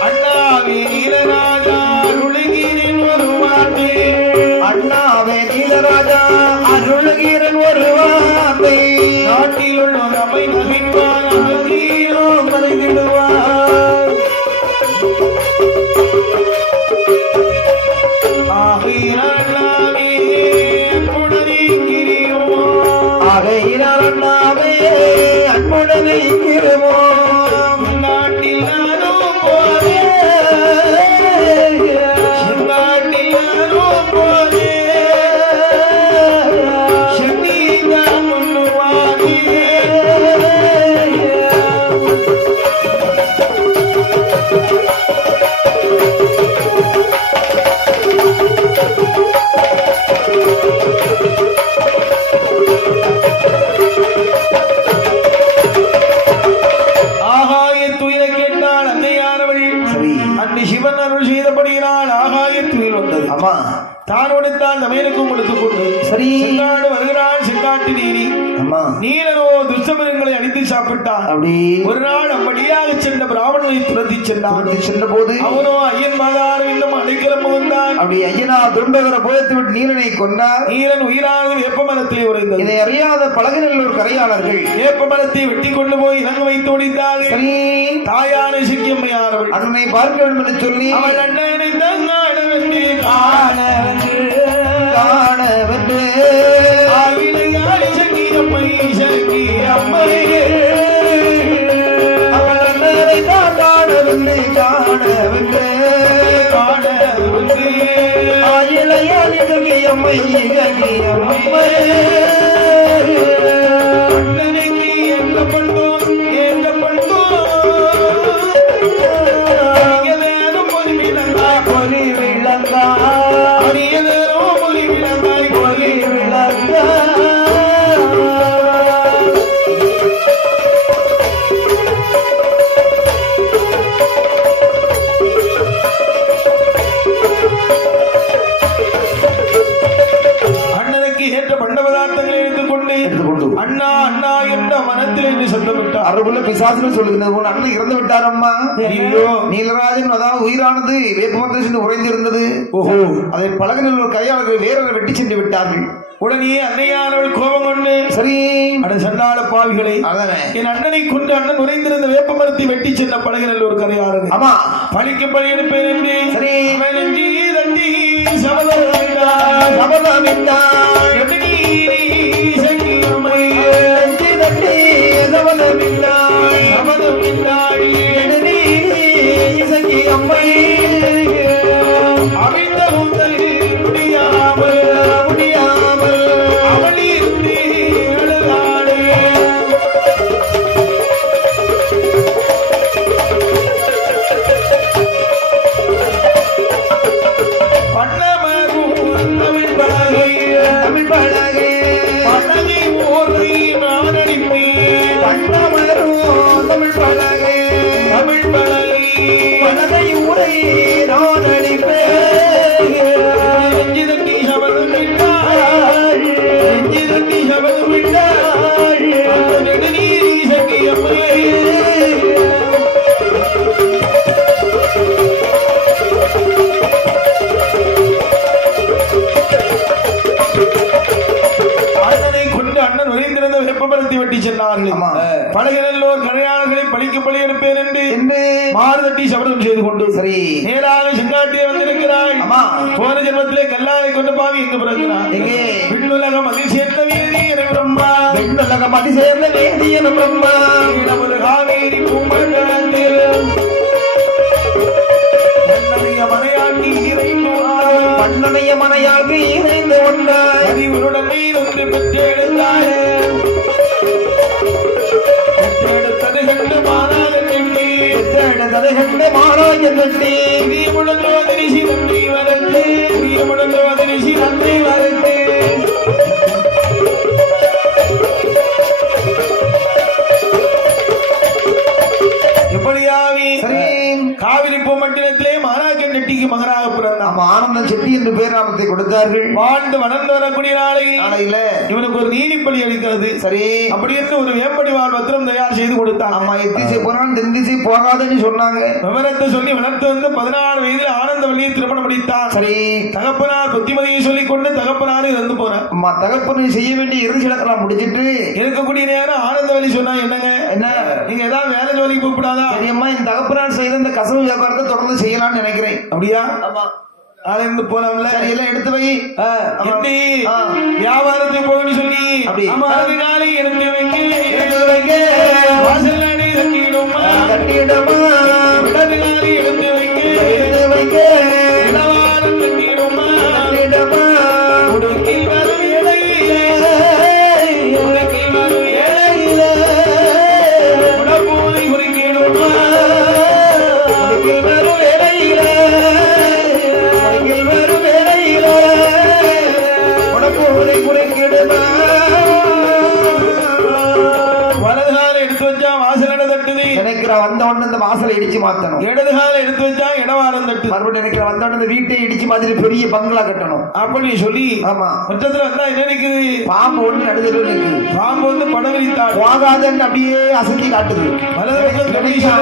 அண்ணாவே நீலராஜா அருளகிரின் ஒரு வார்த்தை அண்ணாவே நீலராஜா அருளகிரன் ஒரு வார்த்தை நாட்டில் உள்ள அமை நகிழ்வான் அழகீரோ மறைந்திடுவார் ஆகையினாலே அன்புடனேங்கிறியோ ஆகையினாலே அன்புடனேங்கிருமோ நாட்டில் நானும் போதே நாட்டில் நானும் போதே சக்திதான் ஒன்றுவாதே சிவன் அருள் செய்தபடியினால் ஆகாயத்தில் வந்தது. அம்மா தான் உடைத்தான் தமையனுக்கும் கொடுத்துக் கொண்டு சரி செங்காடு வருகிறான். செங்காட்டு நீரி அம்மா நீலனோ துஷ்டமிருங்களை அடித்து சாப்பிட்டான். அப்படி ஒரு நாள் அப்படியாக சென்ற பிராமணனை துரத்தி சென்றான். சென்ற போது அவனோ ஐயன் மாதார் இன்னும் அடைக்கலம் புகுந்தான். அப்படி ஐயனா துண்டவரை புதைத்து விட்டு நீலனை கொண்டார். நீலன் உயிரானது வேப்ப மரத்தை உரைந்தது. இதை அறியாத பழகினல்லூர் கரையாளர்கள் வேப்ப மரத்தை வெட்டி கொண்டு போய் இறங்க வைத்து ஓடித்தார்கள். சரி தாயான சிக்கியம்மையானவள் அண்ணனை பார்க்க வேண்டும் என்று சொல்லி அவள் அண்ணனை தங்காட வென்று காண காண வென்று விளையாடி சங்கியம்மை சங்கியம்மை அவள் அண்ணனை தான் காண வென்று காண வென்று காண வென்று இளையாடி சங்கியம்மை சங்கியம்மை அண்ணனுக்கு எந்த பண்ணோம் எந்த பண்ணோம் பொறி விளங்காய் பொறி விளங்காய் அரியதோ பொறி விளங்காய் பொறி விளங்காய் அண்ணனுக்கு ஏற்ற பண்ட பதார்த்தங்களை எடுத்துக்கொண்டு அண்ணா அண்ணா என்ற மனத்தில் என்று சத்தமிட்டார். அருகுல பிசாசுன்னு சொல்லுகிறது போல அண்ணன் இறந்து விட்டாரம்மா. ஐயோ நீலராஜன் அதாவது உயிரானது வேப்பமரத்தில் உறைந்திருந்தது. ஓஹோ அதை பழகினர் ஒரு கையாளர்கள் வேறொரு வெட்டி சென்று விட்டார்கள். உடனே அன்னையானவள் கோபம் கொண்டு சரி அட சண்டாள பாவிகளை அதானே என் அண்ணனை கொண்டு அண்ணன் உறைந்திருந்த வேப்ப மரத்தை வெட்டி சென்ற பழகினல் ஒரு கரையாளர் ஆமா பழிக்க பழி எடுப்பேன் என்று சரி நெஞ்சி தண்டி சபதமிட்டார் சபதமிட்டார் எண்ணி சங்கியம்மை நெஞ்சு தட்டி சபதமிட்டார் சபதமிட்டாள் எண்ணி சங்கியம்மை அவிழ்ந்த முந்தல் முடியாமல் முடியாமல் அவள் இருந்து அழுதாளே பண்ணமரும் தமிழ் பலகை தமிழ் பழகை பலகை ஓரை நான் அடிப்பேன் பண்ணமரும் தமிழ் பழகை தமிழ் பலகை பழகை உரை நான் அடிப்பேன் நெஞ்சு தட்டி சபதம் விட்டாள் நெஞ்சு தட்டி சபதம் விட்டாள் நெடுநீரி சங்கியம்மை அண்ணனை கொண்டு அண்ணன் உறைந்திருந்த வெப்பமரத்தை வெட்டி சென்றார்கள் ஆமா. பழகினல்லோர் கரையாளர்களை பழிக்க பழி எடுப்பேன் என்று என்று மாறுதட்டி சபதம் செய்து கொண்டு சரி நேராக செங்காட்டியே வந்திருக்கிறாய் ஆமா. போன ஜென்மத்திலே கல்லாரை கொண்டு பாவி எங்கு பிறக்கிறார் எங்கே? விண்ணுலக மகிழ் சேர்ந்த வீதி என பிரம்மா வெண்ணுலக மதி சேர்ந்த வேதியன பிரம்மா நமது காவேரி பூமண்டலத்தில் தன்னுடைய மனையாட்டி இறைந்து பண்ணனைய மனையாக இணைந்து கொண்டாய் அறிவுருடனே இருந்து பெற்றெடுத்தாய் பெற்றெடுத்தது கண்டு மாறாத நெல்லி ததை கண்டு மாறாய் நட்டி புதிய முழங்குவதரிசி நன்றி வரத்து புதிய முழங்குவதரிசி நன்றி வரத்து எப்படியாவி சரி காவிரி பூமண்டலத்திலே மானாக்கன் நெட்டிக்கு மகனாக பிறந்தான் நம்ம ஆனந்தம் செட்டி என்று பேர் நாமத்தை கொடுத்தார்கள் வாழ்ந்து வளர்ந்து வரக்கூடிய நாளையில் நாளையில இவனுக்கு ஒரு நீதிப்படி அளிக்கிறது சரி அப்படி இருந்து ஒரு வேப்படி வாழ் பத்திரம் தயார் செய்து கொடுத்தான் ஆமா எத்திசை போனாலும் தென் திசை போகாதுன்னு சொன்னாங்க விவரத்தை சொல்லி வளர்த்து வந்து 16 வயதில் ஆனந்தவல்லியை திருமணம் முடித்தான் சரி தகப்பனார் புத்திமதியை சொல்லிக் கொண்டு தகப்பனார் இறந்து போறார் அம்மா தகப்பனை செய்ய வேண்டிய இறுதி சடங்கெல்லாம் முடிச்சிட்டு இருக்கக்கூடிய நேரம் ஆனந்தவல்லி சொன்னா என்னங்க என்ன நீங்க ஏதாவது வேலை ஜோலிக்கு கூப்பிடாதா சரியம்மா என் தகப்பனார் செய்த இந்த கசவு வியாபாரத்தை தொடர்ந்து செய்யலாம்னு நினைக்கிறேன் அப்படியா ஆமா நாளைந்து போலாம்ல சரி எல்லாம் எடுத்து வை எப்படி ஆ. வியாபாரத்தை போகணும்னு சொல்லி அப்படி. நாளை எடுத்து வைக்க எடுத்து வைக்க வாசல் நாளை தட்டிடுமா கட்டிடமா இடது நாளை எடுத்து வைக்க எடுத்து வைக்க இடவாரம் தட்டிடுமா கட்டிடமா உடுக்கி வரும் இடையிலே உடுக்கி வரும் இடையிலே உடம்பூரை குறிக்கிடுமா உனக்கில் வரும் வேளையிலே உனக்கில் வரும் வேளையிலே உனக்கு உரை குறைக்கிடுமா வலது காலை எடுத்து வச்சா வாசல் இட தட்டுது நினைக்கிற வந்த உடனே இந்த வாசலை இடிச்சு மாத்தணும் இடது காலை எடுத்து வச்சா இடவாரம் தட்டுது மறுபடியும் நினைக்கிற வந்த உடனே இந்த வீட்டை இடிச்சு மாதிரி பெரிய பங்களா கட்டணும் அப்படி சொல்லி ஆமா முற்றத்துல வந்தா என்ன நிக்குது பாம்பு ஒண்ணு நடுதல் இருக்குது பாம்பு வந்து படம் விரித்தாள் போகாதன்னு அப்படியே அசைஞ்சு காட்டுது வலது பக்கம் கணேசா.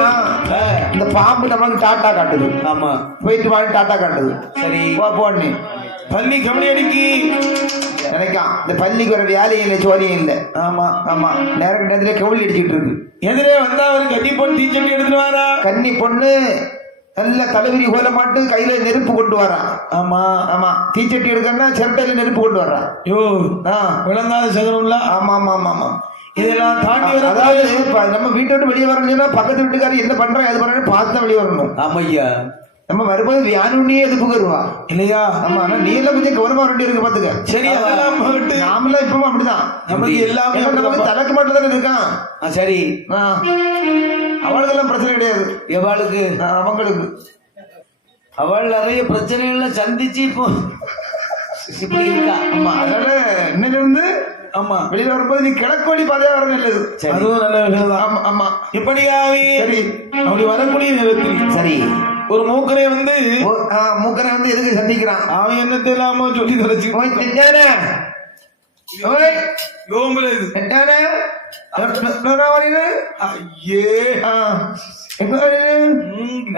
இந்த பாம்பு நம்மளுக்கு டாட்டா காட்டுது ஆமா போயிட்டு வாடி டாட்டா காட்டுது சரி போன்னு பள்ளி கபடி அடிக்கி நினைக்கான் இந்த பள்ளிக்கு வர வேலையும் இல்லை சோழியும் இல்லை ஆமா ஆமா நேரம் நேரத்துல கவுளி அடிச்சுட்டு இருக்கு எதிரே வந்தா அவரு கட்டி போட்டு தீச்சட்டி எடுத்துட்டு வாரா கன்னி பொண்ணு நல்ல தலைவிரி கோல மாட்டு கையில நெருப்பு கொண்டு வரா ஆமா ஆமா தீச்சட்டி எடுக்கன்னா சிரட்டையில நெருப்பு கொண்டு வர்றா யோ ஆ. விளங்காத சகரம்ல ஆமா ஆமா ஆமா ஆமா இதெல்லாம் தாண்டி வர அதாவது இப்ப நம்ம வீட்டை விட்டு வெளியே வரணும்னா பக்கத்து வீட்டுக்காரர் என்ன பண்றோம் எது பண்றோம் பார்த்து தான் வெளியே வரணும் ஆமையா நம்ம வரும்போது வியானுன்னே எதுக்கு வருவா இல்லையா ஆமா ஆனா நீ எல்லாம் கொஞ்சம் கவனமா வேண்டி இருக்கு பாத்துக்க சரி அதெல்லாம் விட்டு நாமளாம் இப்பவும் அப்படிதான் நமக்கு எல்லாமே ஏன்னா நமக்கு அப்படிதான். தலைக்கு மட்டும் தானே இருக்கான் சரி ஆ. அவளுக்கெல்லாம் பிரச்சனை கிடையாது எவாளுக்கு அவங்களுக்கு அவள் நிறைய பிரச்சனைகளை சந்திச்சு இப்போ இப்படி இருக்கா ஆமா அதனால இன்னைக்கு இருந்து ஆமா வெளியில வரும்போது நீ கிழக்கு வழி பாதையா வர நல்லது சரி அதுவும் நல்ல விஷயம் தான் ஆமா ஆமா இப்படியாவே சரி அப்படி வரக்கூடிய நேரத்தில் சரி ஒரு மூக்கரை வந்து மூக்கரை வந்து எதுக்கு சந்திக்கிறான் அவன் என்னத்தை இல்லாம சொல்லி தொலைச்சு ஓய் திட்டானே ஓய் யோம்புல இது திட்டானே எப்படா வரீங்க ஐயே எப்ப வரீங்க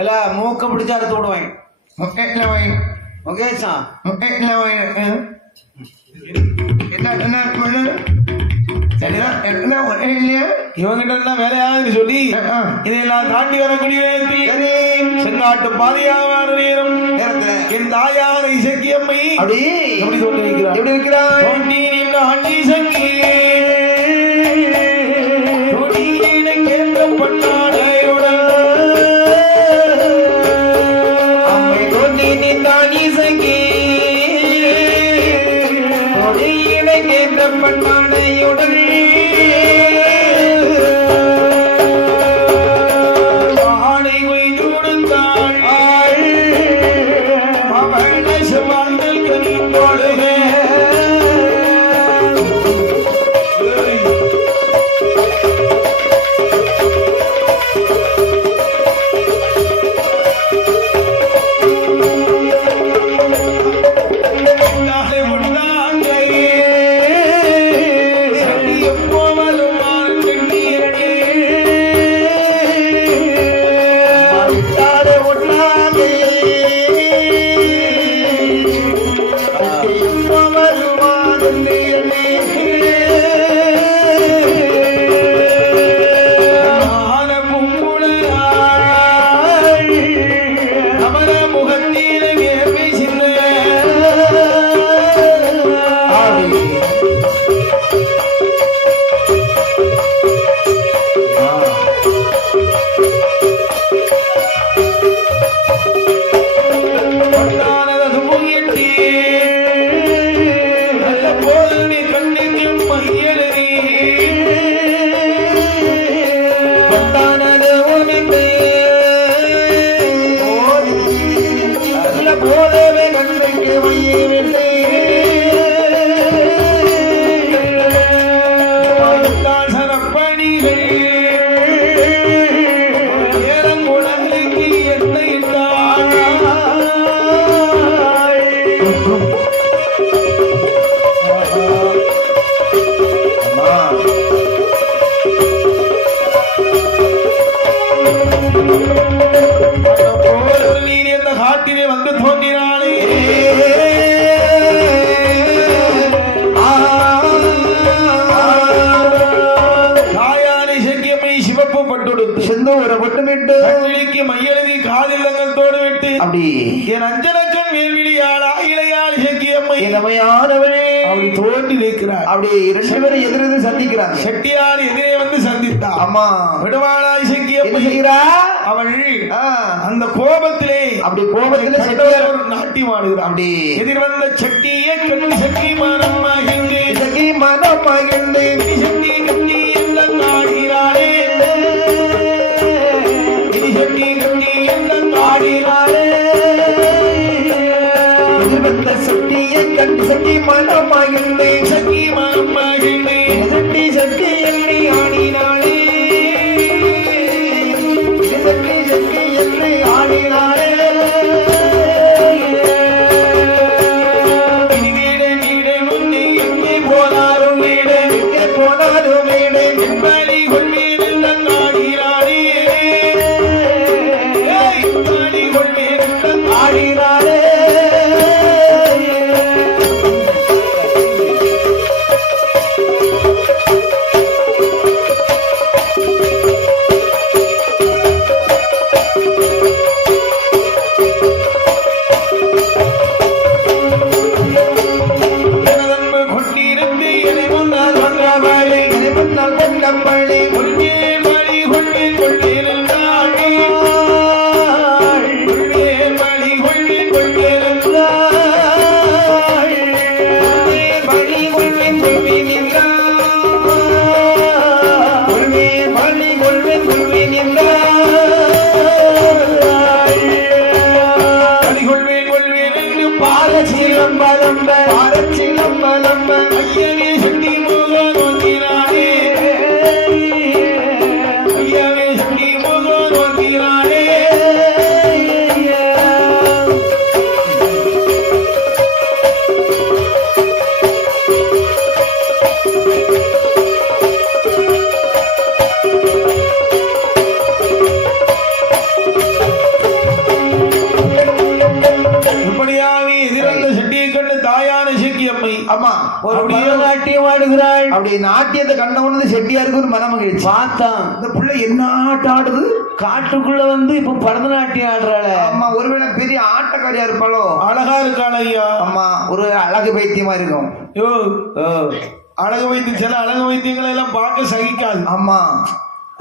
இல்ல மூக்க பிடிச்சா அறுத்து விடுவேன் முக்கெட்ல போய் முகேஷா முக்கெட்ல போய் என்ன என்ன ஒரே இல்லையா இவங்கிட்ட எல்லாம் வேலையாகுன்னு சொல்லி இதையெல்லாம் தாண்டி வரக்கூடிய நேரத்தில் செங்காட்டு பாதையாக நேரம் என் தாயான இசக்கியம்மை அப்படி எப்படி சொல்லி வைக்கிறார் எப்படி இருக்கிறாய் தோண்டி நின்ற ஆண்டி சங்கி தொடியினை கேட்கப்பட்டாடையுடன் அம்மை தோண்டி நின்றான் இசங்கி தொடியினை கேட்கப்பட்டாடையுடன் ஆணை கொய்து கொடுத்தாள் அவள் செவ்வாய்கள் கனி போடுவே காட்டிலே வந்து தோன்றினாலே தாயானை செக்கியம்மை சிவப்பு பட்டுடுத்து செந்தூர பொட்டுமிட்டு கண்ணிக்கு மையெழுதி காதில்லங்கத்தோடு விட்டு அப்படி என் அஞ்சலக்கண் மேல்விழியாளா இளையாள் செக்கியம்மை இளமையானவனே அப்படி தோண்டி நிற்கிறார் அப்படி இரண்டு பேரும் எதிரெதிர் சந்திக்கிறாங்க செட்டியார் எதிரே வந்து சந்தித்தா ஆமா விடுவாளாய் என்ன செக்கியம்மை செய்கிறா அவள் அந்த கோபத்திலே அப்படி கோபத்துல செட்டியார் ஒரு நாட்டியம் ஆடுகிறார் அப்படி எதிர் வந்த செட்டியே கண்ணி செட்டி மனம் மகிழ்ந்து இசகி மனம் மகிழ்ந்து செட்டி கண்ணி எல்லாம் ஆடுகிறாரே செட்டி கண்ணி எல்லாம் ஆடுகிறாரே எதிர்வந்த சட்டியை கண்டு சட்டி மனம் மகிழ்ந்து சட்டி மனம் மகிழ்ந்து சட்டி சட்டி எண்ணி ஆடினாளே சட்டி சட்டி எண்ணி ஆடினாளே வீடு வீடு முன்னே எங்கே போனாரும் வீடு எங்கே போனாலும் வீடு என்படி கொள்வீரெல்லாம் ஆடுகிறாரே என்படி கொள்வீரெல்லாம் ஆடினாளே எனதன்பு கொண்டிருந்து என்னை முன்னால் வந்தவளே முன்னால் கொண்டம்பள்ளி கொள்வே வழி கொள்வே கொள்வேருந்தாளே கொள்வே வழி கொள்வே கொள்வேருந்தாள் பழி கொள்வேன் கொள்வேன் என்றார் கொள்வேன் பழி கொள்வேன் கொள்வேன் என்றார் வழி கொள்வேன் கொள்வேன் என்று பாரசீலம் பலம்ப பாரசீலம் பலம்ப ஐயவே சக்தி முக நோக்கினானே ஐயவே சக்தி முக நோக்கினானே இப்படியாக எதிர்ந்த செட்டியை கண்டு தாயான செக்கியம்மை ஆமா ஒரு அப்படியே பரதநாட்டிய ஆடுகிறாள். அப்படி நாட்டியத்தை கண்டவனது செட்டியாருக்கு ஒரு மன மகிழ்ச்சி. பார்த்தான் இந்த பிள்ளை என்ன ஆட்டம் ஆடுது, காட்டுக்குள்ள வந்து இப்ப பரதநாட்டியம் ஆடுறாள. அம்மா ஒருவேளை பெரிய ஆட்டக்காரியா இருப்பாளோ. அழகா இருக்காள் ஐயா. அம்மா ஒரு அழகு பைத்தியமா இருக்கும். யோ அழகு வைத்தியம், சில அழகு வைத்தியங்களை எல்லாம் பார்க்க சகிக்காது. ஆமா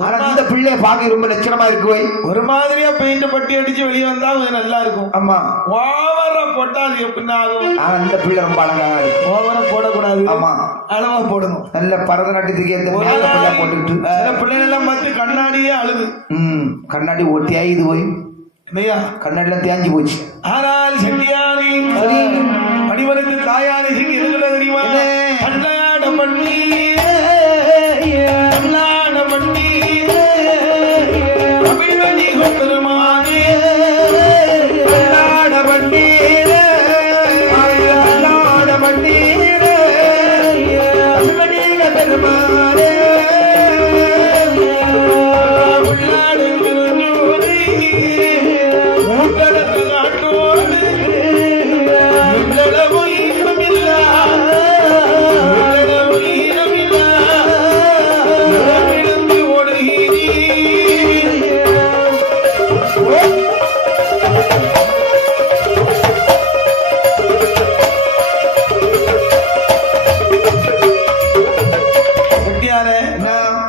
ஆனா இந்த பிள்ளைய பார்க்க ரொம்ப லட்சணமா இருக்கு. ஒரு மாதிரியா பெயிண்ட் பட்டி அடிச்சு வெளியே வந்தா கொஞ்சம் நல்லா இருக்கும். ஆமா ஓவரா போட்டா அது எப்படி ஆகும். ஆனா இந்த பிள்ளை ரொம்ப அழகா இருக்கு. ஓவரா போடக்கூடாது. ஆமா அளவா போடணும். நல்ல பரதநாட்டியத்துக்கு ஏற்ற போட்டுக்கிட்டு சில பிள்ளைகள் எல்லாம் பார்த்து கண்ணாடியே அழுது. கண்ணாடி ஒட்டியாயி இது போய் இல்லையா, கண்ணாடிலாம் தேஞ்சு போச்சு. ஆனால் செட்டியானி அடிவருக்கு தாயானி சிங்கி இருக்கிற தெரியுமா, கண்ணாட பண்ணி கண்ணாட பண்ணி அபிமணி பெருமானே கண்ணாட பண்ணி கண்ணாட பண்ணி அபிமணி பெருமானே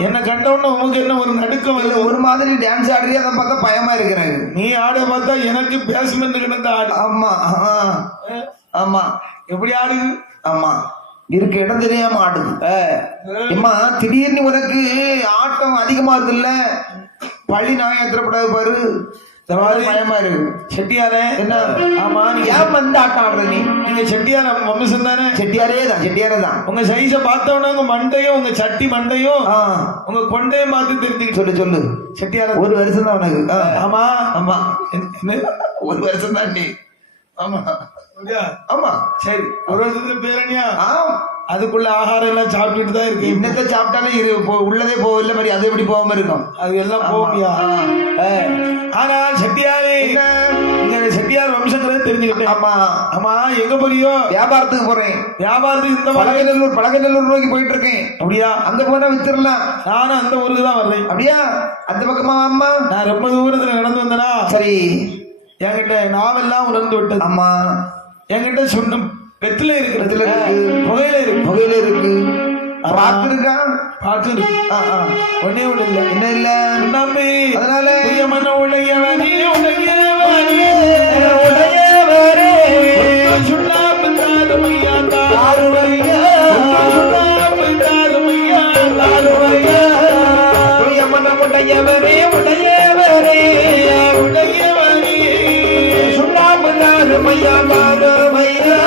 என்ன கண்டவுடனே உனக்கு என்ன ஒரு நடுக்கம் வருது. ஒரு மாதிரி டான்ஸ் ஆடுறியா, அதை பார்த்தா பயமா இருக்கிறாங்க. நீ ஆட பார்த்தா எனக்கு பேஸ்மெண்ட் கிடந்த ஆடு. ஆமா ஆமா எப்படி ஆடுது. ஆமா இருக்க இடம் தெரியாம ஆடுது. அம்மா திடீர்னு உனக்கு ஆட்டம் அதிகமா இருக்குல்ல, பள்ளி நாயம் எத்தப்படாது பாரு. பயமா இருக்கு. செட்டியாரே என்ன? ஆமா நீங்க ஏன் வந்து ஆட்டம் ஆடுற நீ? நீங்க செட்டியார வம்சம் தானே? செட்டியாரே தான், செட்டியாரே தான். உங்க சைஸ பார்த்தோன்னா உங்க மண்டையும் உங்க சட்டி மண்டையும் உங்க கொண்டையும் பார்த்து தெரிஞ்சுக்க. சொல்லு சொல்லு. செட்டியார ஒரு வருஷம் தான் உனக்கு. ஆமா ஆமா ஒரு வருஷம் தான் நீ. ஆமா ஆமா சரி. ஒரு வருஷத்துல பேரணியா அதுக்குள்ள ஆகாரம் எல்லாம் சாப்பிட்டுட்டு தான் இருக்கு. என்னத்தை சாப்பிட்டாலும் உள்ளதே போகல மாதிரி அது எப்படி போகாம இருக்கும். அது எல்லாம் போவியா. ஆனால் செட்டியாரே நீங்க செட்டியார் வம்சங்கிறத தெரிஞ்சுக்கிட்டேன். ஆமா ஆமா எங்க போறியோ? வியாபாரத்துக்கு போறேன். வியாபாரத்துக்கு இந்த பழகநல்லூர் நோக்கி போயிட்டு இருக்கேன். அப்படியா? அங்க போனா வித்துடலாம். நானும் அந்த ஊருக்கு தான் வர்றேன். அப்படியா? அந்த பக்கமா அம்மா நான் ரொம்ப தூரத்துல நடந்து வந்தேனா. சரி என்கிட்ட நாவெல்லாம் உணர்ந்து விட்டது. ஆமா என்கிட்ட சொன்ன வெத்தில இருக்கு, புகையில இருக்கு, புகையில இருக்கு, பாக்கு இருக்கா, பாக்கு இருக்கு. ஒன்னே ஒண்ணு இல்ல. என்ன இல்ல நம்பி அதனால மன உடையவனே உடையவனே உடையவரே சுண்ணாம்பு தாருமையா தாருமையா சுண்ணாம்பு தாருமையா தாருமையா மன உடையவரே உடையவரே உடையவனே சுண்ணாம்பு தாருமையா தாருமையா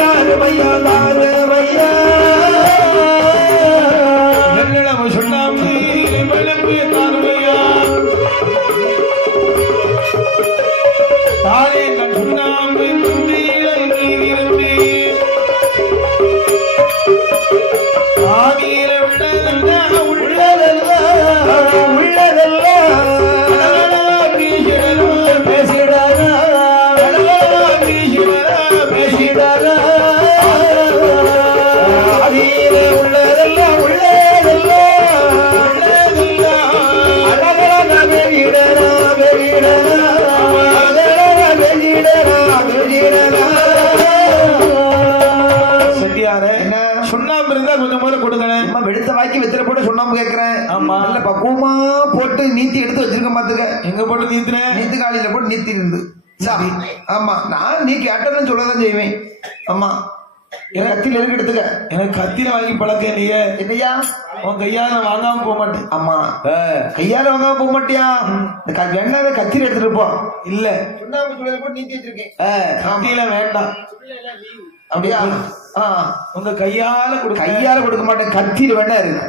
தாருமையா தாருமையா வெள்ளம் சுண்ணாம்பு வெளுப்பு தாருமையா தாரே கண் சுண்ணாம்பு துண்டியிலை நீரிரும்பி ஆவியில உள்ளதல்ல உள்ளதல்ல உள்ளதல்ல பேசிடறா பேசிடறா ஆவியில உள்ளதல்ல உள்ளதல்ல உள்ளதல்ல அழகழக வெளியிடறா வெளியிடறா செட்டியாரே என்ன? சுண்ணாம்பு இருந்தா கொஞ்சம் முறை கொடுங்க. வெளுத்த வாக்கி வெத்திர போட்டு சொன்னாம கேக்குறேன். ஆமா. நல்ல பக்குவமா போட்டு நீத்தி எடுத்து வச்சிருக்க பாத்துக்க. எங்க போட்டு நீத்துறேன்? நீத்து காலையில போட்டு நீத்தி இருந்து. ஆமா நான் நீ கேட்டதான் சொல்லதான் செய்வேன். ஆமா என் கத்தியில இருக்கு எடுத்துக்க. எனக்கு கத்தியில வாங்கி பழக்கம் இல்லையே. என்னையா உன் கையால வாங்காம போக மாட்டேன். ஆமா கையால வாங்காம போக மாட்டியா? வேண்டாத கத்தியில எடுத்துட்டு போ. இல்ல சுண்ணாம்பு சூழல போட்டு நீத்தி வச்சிருக்கேன். கத்தியில வேண்டாம். அப்படியா? உங்க கையால கொடுக்க. கையால கொடுக்க மாட்டேன், கத்தியில வேண்டாம் இருக்கு.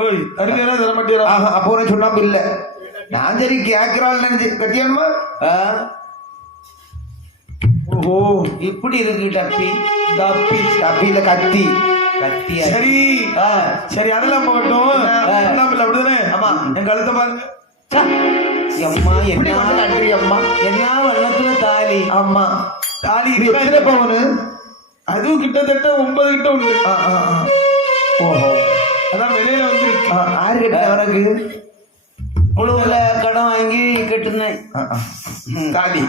ஓய் தருகிறா தர மாட்டேன். அப்போ சுண்ணாம்பு இல்ல. நான் சரி கேக்குறாள் நினைச்சு கத்தியானுமா. ஓஹோ இப்படி இருக்கு டப்பி தப்பி டப்பில கத்தி கத்தியா. சரி சரி அதெல்லாம் போகட்டும். அப்படிதானே? ஆமா என் கழுத்தை பாருங்க. அம்மா எப்படி என்ன நன்றி அம்மா. என்ன வண்ணத்துல தாலி. ஆமா தாலி இது எத்தனை பவுனு? அதுவும் கிட்டத்தட்ட 9 கிட்ட உண்டு. ஓஹோ அதான் வெளியில வந்து ஆறு கட்ட அவனுக்கு உழுவுல கடன் வாங்கி கட்டுனேன். தாலி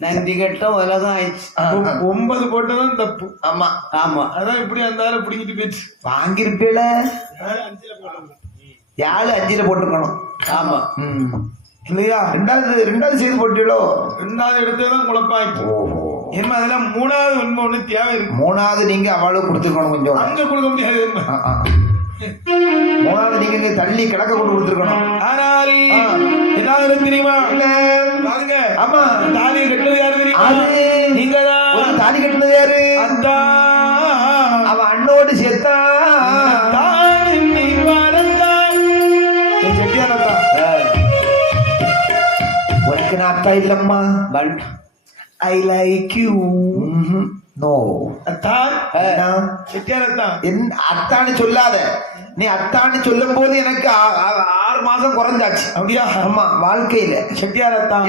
நந்தி கட்டம் உலகம் ஆயிடுச்சு. 9 போட்டதும் தப்பு. ஆமா ஆமா, அதான் இப்படி அந்த ஆளை பிடிக்கிட்டு போயிடுச்சு. வாங்கிருப்பேல 5 போட்டுக்கணும். ஆமா. இல்லையா? ரெண்டாவது செய்து போட்டீங்களோ? 2வது எடுத்ததான் குழப்பாயிடுச்சு. ஓஹோ ஏமா அதெல்லாம் 3வது உண்மை ஒண்ணு தேவை இருக்கு. 3வது நீங்க அவளுக்கு கொடுத்துருக்கணும். கொஞ்சம் அங்க கொடுக்க முடியாது. 3வது நீங்க இங்க தள்ளி கிழக்க கொண்டு கொடுத்துருக்கணும். ஆனால் என்ன தெரியுமா? பாருங்க. ஆமா, தாலி கட்டுறது யாரு தெரியுமா? நீங்க தான். தாலி கட்டுறது யாரு? அவன் அண்ணோடு சேர்த்தா உனக்கு நான் அக்கா இல்லம்மா. But I like you. No அத்தான் செட்டியாரத்தான். அத்தான்னு சொல்லாத. நீ அத்தான்னு சொல்லும் போது எனக்கு 6 மாசம் குறைஞ்சாச்சு. அப்படியா? ஆமா, வாழ்க்கையில செட்டியாரத்தான்.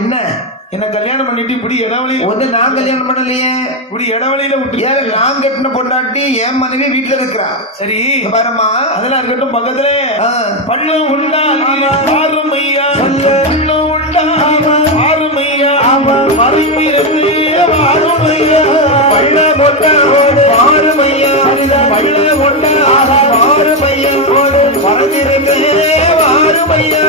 என்ன கல்யாணம் பண்ணிட்டு இப்படி இடவழியில வந்து நான் கல்யாணம் பண்ணலையே. இப்படி இடவழியில விட்டு ஏன் நான் கட்டின பொண்டாட்டி என் மனைவி வீட்டுல இருக்கிறா. சரி பாருமா, அதெல்லாம் இருக்கட்டும். பக்கத்துல பள்ளம் உண்டா ஆறுமையா, பள்ளம் உண்டா ஆறுமையா, மறைமிருந்து ஆறுமையா, பள்ள கொண்டா ஆறுமையா, பள்ள கொண்டா ஆறுமையா, மறைஞ்சிருக்கே ஆறுமையா.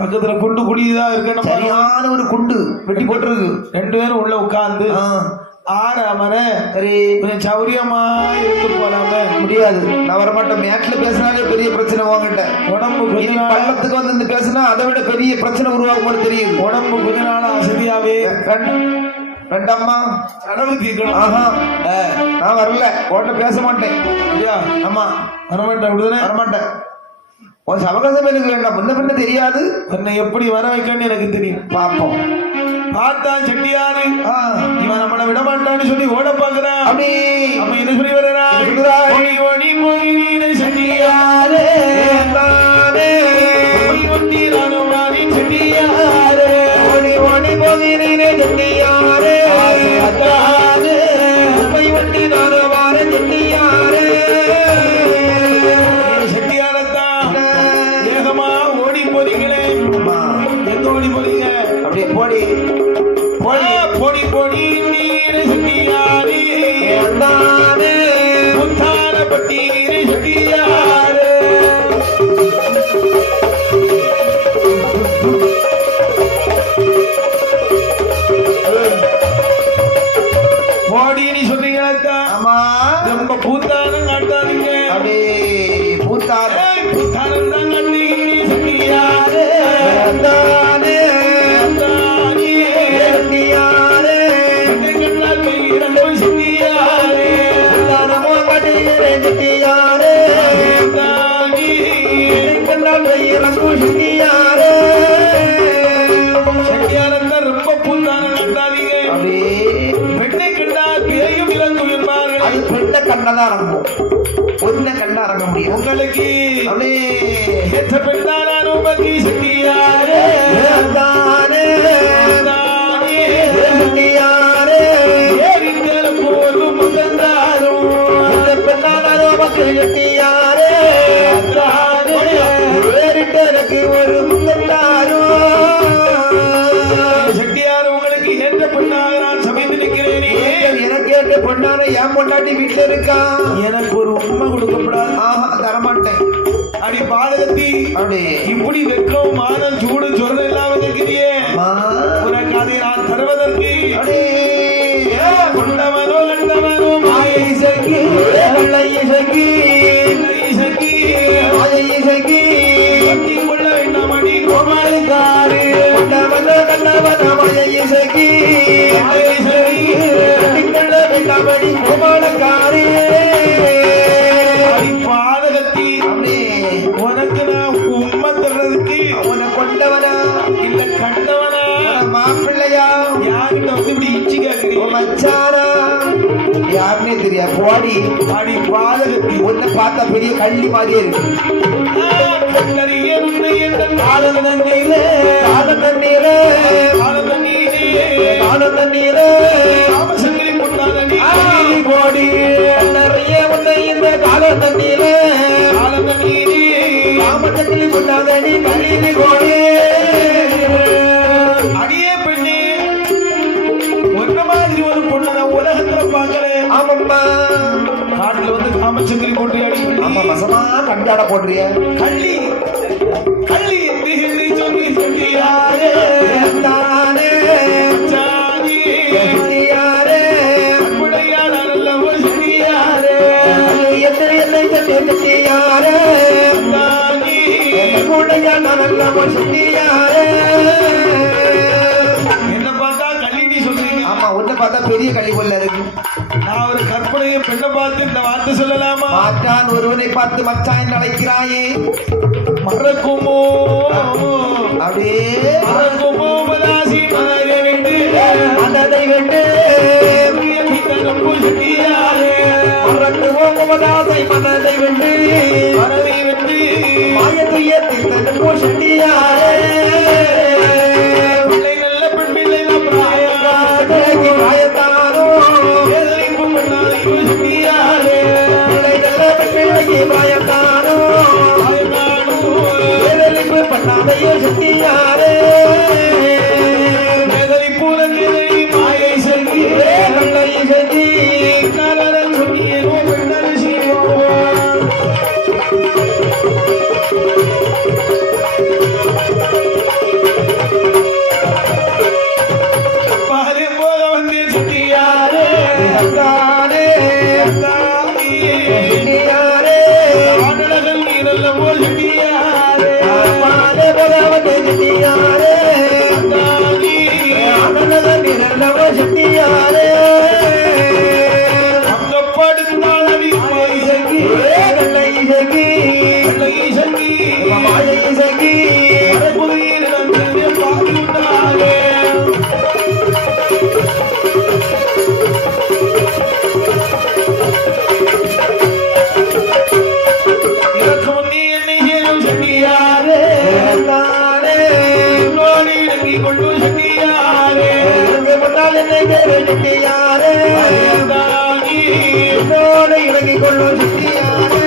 பக்கத்துல குண்டு குடிதான் இருக்கு. சரியான ஒரு குண்டு வெட்டி போட்டுருக்கு. 2 பேரும் உள்ள உட்கார்ந்து ஆறாம சரி சௌரியமா இருந்து போலாம முடியாது. நான் வரமாட்டேன். மேட்ல பேசினாலே பெரிய பிரச்சனை வாங்கிட்ட. உடம்பு பள்ளத்துக்கு வந்து இந்த பேசினா அதை விட பெரிய பிரச்சனை உருவாகும் தெரியுது. உடம்பு கொஞ்ச நாள் அசதியாவே வேண்டாம்மா கடவு கேட்கணும். நான் வரல, ஓட்ட பேச மாட்டேன். இல்லையா? ஆமா, வரமாட்டேன். அப்படிதானே? வரமாட்டேன். உன் சவகாசம் எனக்கு வேண்டாம். முன்ன பின்ன தெரியாது. என்னை எப்படி வர வைக்கன்னு எனக்கு தெரியும். பார்ப்போம். பார்த்தா செட்டியாரு இவன் நம்மளை விட மாட்டான்னு சொல்லி ஓட பாக்குறான். அப்படி அவன் என்ன சொல்லி வர்றான்? ஓடி ஓடி போய் செட்டியாரு செட்டியாரு ஓடி ஓடி போய் செட்டியாரு வண்டி நானும் வார செட்டியாரு. செட்டியாரத்தான் வேகமா ஓடி போறீங்களே. எங்க ஓடி போறீங்க? அப்படியே போடி போடி போடி போடி நீர் செட்டியாரு முத்தானப்பட்டி செட்டியாரு. போடின்னு சொல்றீங்களா? ஆமா, ரொம்ப பூத்தானம் காட்டாதீங்க. அப்படியே பூத்தானம் பூத்தானம் தான் கட்டுகிறீங்க. செட்டியாரு ரொம்ப பூத்தானம் கட்டாதீங்க. பெண்ணை கண்டா பேயும் இறங்கும் என்பார்கள். அது பெண்ணை கண்டதான் இறங்கும், பொண்ணை கண்டா இறங்க முடியும். உங்களுக்கு அப்படியே ஏற்ற பெண்ணான பத்தி செட்டியாரு செட்டியாரு ஏறித்தலுக்கு ஒரு முகந்தாரும் பெண்ணான மக்கள் செட்டியாரு ஏறிட்டலுக்கு ஒரு முகந்தாரும். செட்டியாரு உங்களுக்கு ஏற்ற பெண்ணாக நான் சமைத்து நிற்கிறேன். எனக்கு ஏற்ற பெண்ணான என் பொண்டாட்டி வீட்டுல இருக்கா. எனக்கு ஒரு உண்மை கொடுக்கப்படாது. ஆஹா, தரமாட்டேன். அடி பாதகத்தி, அப்படி இப்படி வெக்கம் மானம் சூடு சொல்ல இல்லாம இருக்கிறியே. உனக்கு அதை நான் தருவதற்கு கொண்டவனோ கண்டவனோ மாயை சங்கி வெள்ளையை சங்கி சங்கி மாயை சங்கி உள்ள கண்ணவனமலையை சகி கண்ணபடி கோமாளக்காரே பாதகத்தி உனக்கு நான் உண்மை தர்றதுக்கு அவனை கொண்டவனா இல்ல கண்டவனா மாப்பிள்ளையா யாருன்னு வந்து இப்படி இச்சி கேட்கிறீங்க மச்சானா யாருன்னே தெரியா போடி அடி பாதகத்தி உன்னை பார்த்தா பெரிய கள்ளி மாதிரியே இருக்கு கண்ணறிய உன்னை என்ற காலம் தண்ணீரே காலம் தண்ணீரே காலம் தண்ணீரே காலம் தண்ணீரே ராமசங்கரி பொன்னாதனி கோடி நிறைய உன்னை இந்த காலம் தண்ணீரே காலம் தண்ணீரே ராமசங்கரி பொன்னாதனி கள்ளி கோடி அடியே பெண்ணே ஒன்ன மாதிரி ஒரு பொண்ணு நான் உலகத்துல பார்க்கிறேன் ஆமாம்மா காட்டுல வந்து காமச்சங்கரி போட்டு அடி ஆமா பண்ணி மசமா கண்டாட போடுறிய கள்ளி கள்ளி என்று சொல்லி சொல்லியாரே தானே சாதி யாரே அன்புடையார் அல்லவோ சொல்லியாரே எத்தனை எத்தனை யாரே சாதி என்ன பார்த்தா கள்ளி நீ சொல்றீங்க ஆமா உன்னை பார்த்தா பெரிய கள்ளி போல இருக்கு நான் ஒரு கற்பனையை பெண்ணை பார்த்து இந்த வார்த்தை சொல்லலாமா மாற்றான் ஒருவனை பார்த்து மச்சான் அழைக்கிறாயே மறக்குமோ அப்படியே மறக்குமோ மதாசி மலரை விட்டு மனதை விட்டு தனக்கு சொல்லியாரே மறக்குவோம் உமதாசை மனதை விட்டு மனதை விட்டு மாயத்துயர்த்தி தனக்கு செட்டியாரே பிள்ளை நல்ல பெண் பிள்ளை நான் மாயத்தானோ வேதனைப்பு பண்ணால் சொல்லியாரே மாயத்தானோ வேதனைப்பு பண்ணாதையோ செட்டியாரே வேதனைப்பு நன்றியை மாயை செல்வி கண்ணை செட்டி நலன் சொல்லியோ பெண்ணை செய்வோம் பாரு போக வந்து சொல்லியாரே தானே செட்டியாரே ஆடலகள் நீரல்லவோ சொல்லியாரே மாலை பகவதே செட்டியாரே நிரந்தவ செட்டியாரே அங்கப்படுத்தாளவி மாயை செல்வி கண்ணை செட்டி பிள்ளை செல்வி மாயை செட்டி புதிய நன்றியை பார்த்துட்டாரே இதற்கு முன்னே என்னை செய்யும் சொல்லியாரே தானே உன்னோடு இறங்கிக் கொண்டு சொல்லியாரே முன்னால் என்னை செட்டியாரே தாங்கி என்னோடு இறங்கிக் கொள்ளும் செட்டியாரே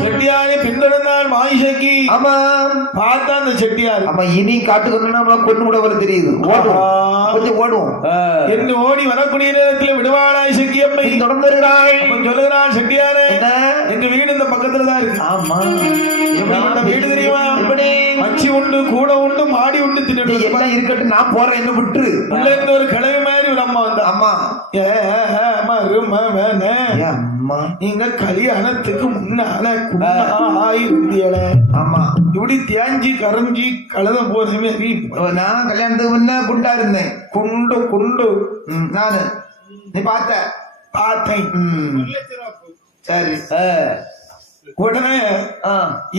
செட்டியாரை பின்தொடர்ந்தால் மாயிஷக்கி ஆமா பார்த்தா அந்த செட்டியார் ஆமா இனி காட்டுக்கணும்னா நம்மள கொண்டு கூட வர தெரியுது ஓடுவோம் கொஞ்சம் ஓடுவோம் என்று ஓடி வரக்கூடிய நேரத்தில் விடுவாளாய் செக்கியம்மை தொடர்ந்து வருகிறாய் அவன் சொல்லுகிறான் செட்டியாரே என்ன? எங்க வீடு இந்த பக்கத்துல தான் இருக்கு ஆமா எப்படிப்பட்ட வீடு தெரியுமா எப்படி? மச்சி உண்டு கூட உண்டு மாடி உண்டு நீ தின்னு எல்லாம் இருக்கட்டும் நான் போறேன் என்ன விட்டுரு உள்ள இருந்து ஒரு கிழவி மாதிரி ஒரு அம்மா வந்தா ஆமா மருமவனே, ஏ அம்மா நீங்க கல்யாணத்துக்கு முன்னால குண்டாயிருந்தியல ஆமா இப்படி தேஞ்சி கரைஞ்சி கலத போற மாதிரி நான் கல்யாணத்துக்கு முன்ன குண்டா இருந்தேன் குண்டு குண்டு நானு நீ பார்த்த பார்த்தேன். சரி உடனே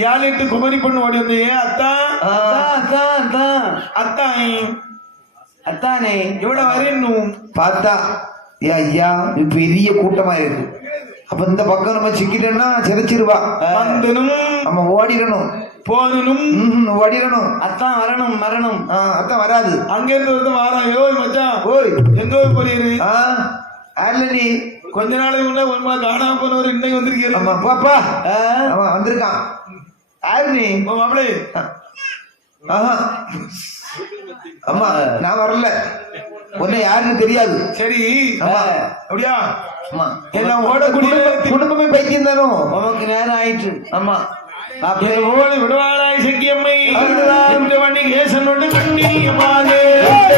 ஏழிட்டு குமரி பொண்ணு ஓடி வந்து ஏன் அத்தா அத்தாய் அத்தானே இவ்வளவு வரணும் பார்த்தா ஏ ஐயா இது பெரிய கூட்டமா இருக்கு அப்ப இந்த பக்கம் நம்ம சிக்கிட்டோம்னா சிறைச்சிருவா வந்தனும் நம்ம ஓடிடணும் போனனும் ஓடிடணும் அத்தான் வரணும் மரணம். அத்தான் வராது அங்க இருந்து வந்து வாரான் யோய் மச்சான் ஓய் எங்க போய் போறீரு ஆடல நீ கொஞ்ச நாளைக்கு முன்ன உண்மை காணாம போனவர் இன்னைக்கு வந்திருக்கீரு ஆமா பாப்பா அவன் வந்திருக்கான் ஆடு நீ மாப்பிளே ஆஹா அம்மா நான் வரல உன்னை யாருன்னு தெரியாது சரி ஆமா. அப்படியா ஆமா எல்லாம் ஓடக்கூடிய குடும்பமே பைத்தியம் தானோ உமக்கு நேரம் ஆயிற்று. ஆமா ஓடு விடுவாளாய் செக்கியம்மை இந்த வண்டி கேசன் ஒன்று கண்டியமாதே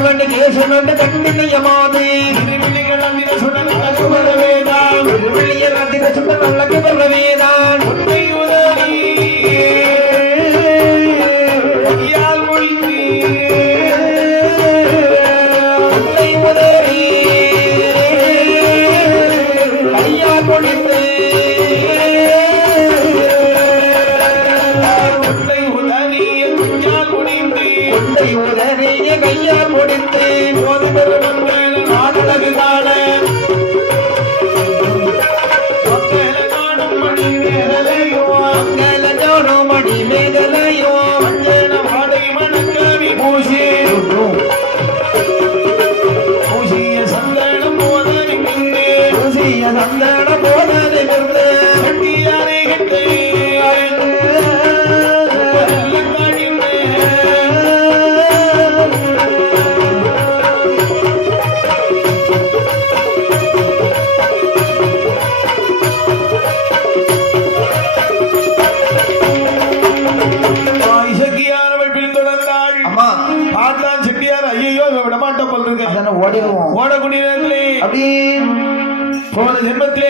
வண்டி கேசனோண்டு கண்டியமாதே திருவிழிகள் அந்தின சுடல் கலக்கு வரவேதான் வெளியே ரத்தின சுட்ட நல்லக்கு வரவேதான் உன்னை உதவி கையால் மொழிந்து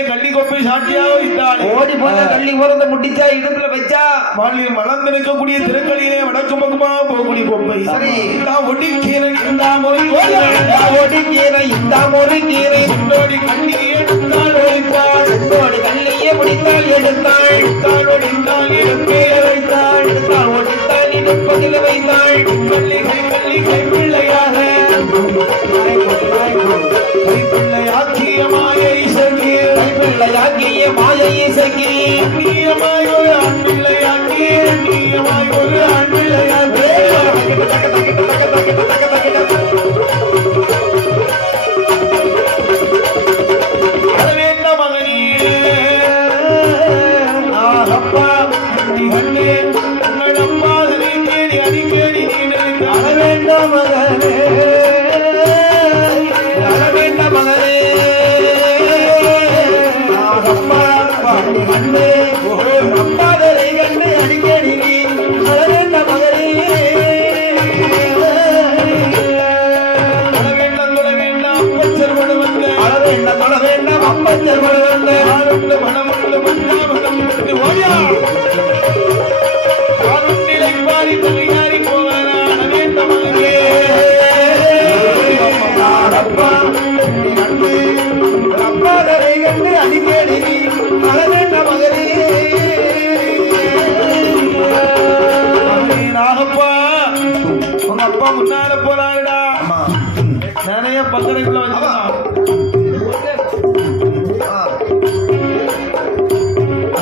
கள்ளி கொப்பை சாட்சியாக வைத்தாள். ஓடி போன கள்ளி உரத்தை முடிச்சா இடுப்புல வச்சா வாழ்வில் வளர்ந்திருக்கக்கூடிய திருக்களிலே வடக்கு பக்கமாக போகக்கூடிய கொப்பை. சரி. ஒடிக்கீரை இந்த முறை ஒடிக்கீரை இந்த ஒரு கீரை சுண்டோடி கண்ணியை எடுத்தாள் ஒழிப்பாள். ஓடி கள்ளியே முடித்தால் எடுத்தாள் எடுத்தாள் ஒடித்தாள் எடுத்தே வைத்தாள். எடுத்தாள் ஒடித்தாள் இடுப்பதில் வைத்தாள் கள்ளி கைப்பிள்ளையாக கைப்பிள்ளையாக்கிய மாயை சகி கைப்பிள்ளையாக்கிய மாயை சகி நீயமாய் ஒரு ஆண் பிள்ளையாக்கி நீயமாய் ஒரு ஆண் பிள்ளையாக்கி அளவேந்த மகனே அப்பா நீ கண்ணே உன்னடப்பா அதை தேடி அடிக்கடி நீ நினைத்து அளவேந்த மகனே அளவேண்ட மகனே அப்பா கண்ணே அப்பாதரை கண்ணு அடிக்கடி நீ அளவேண்ட மகனே அளவேண்டாம் தொட வேண்டாம் அப்பச்சர் படு வந்த அளவேண்ட தொட வேண்டாம் அப்பச்சர் படு வந்த ஆளுண்டு மனமுண்டு மன்னாமனம் விட்டு ஓயா ஆளுண்டிலை பாரி தலையாரி போவானா அளவேண்ட மகனே அப்பா கண்ணு அப்பாதரை கண்ணு அடிக்கடி நீ அளவேண்ட மகனே நாகப்பா உங்க அப்பா முன்னால போறாருடா. நிறைய பக்கரைக்குள்ள வச்சிருக்கான்.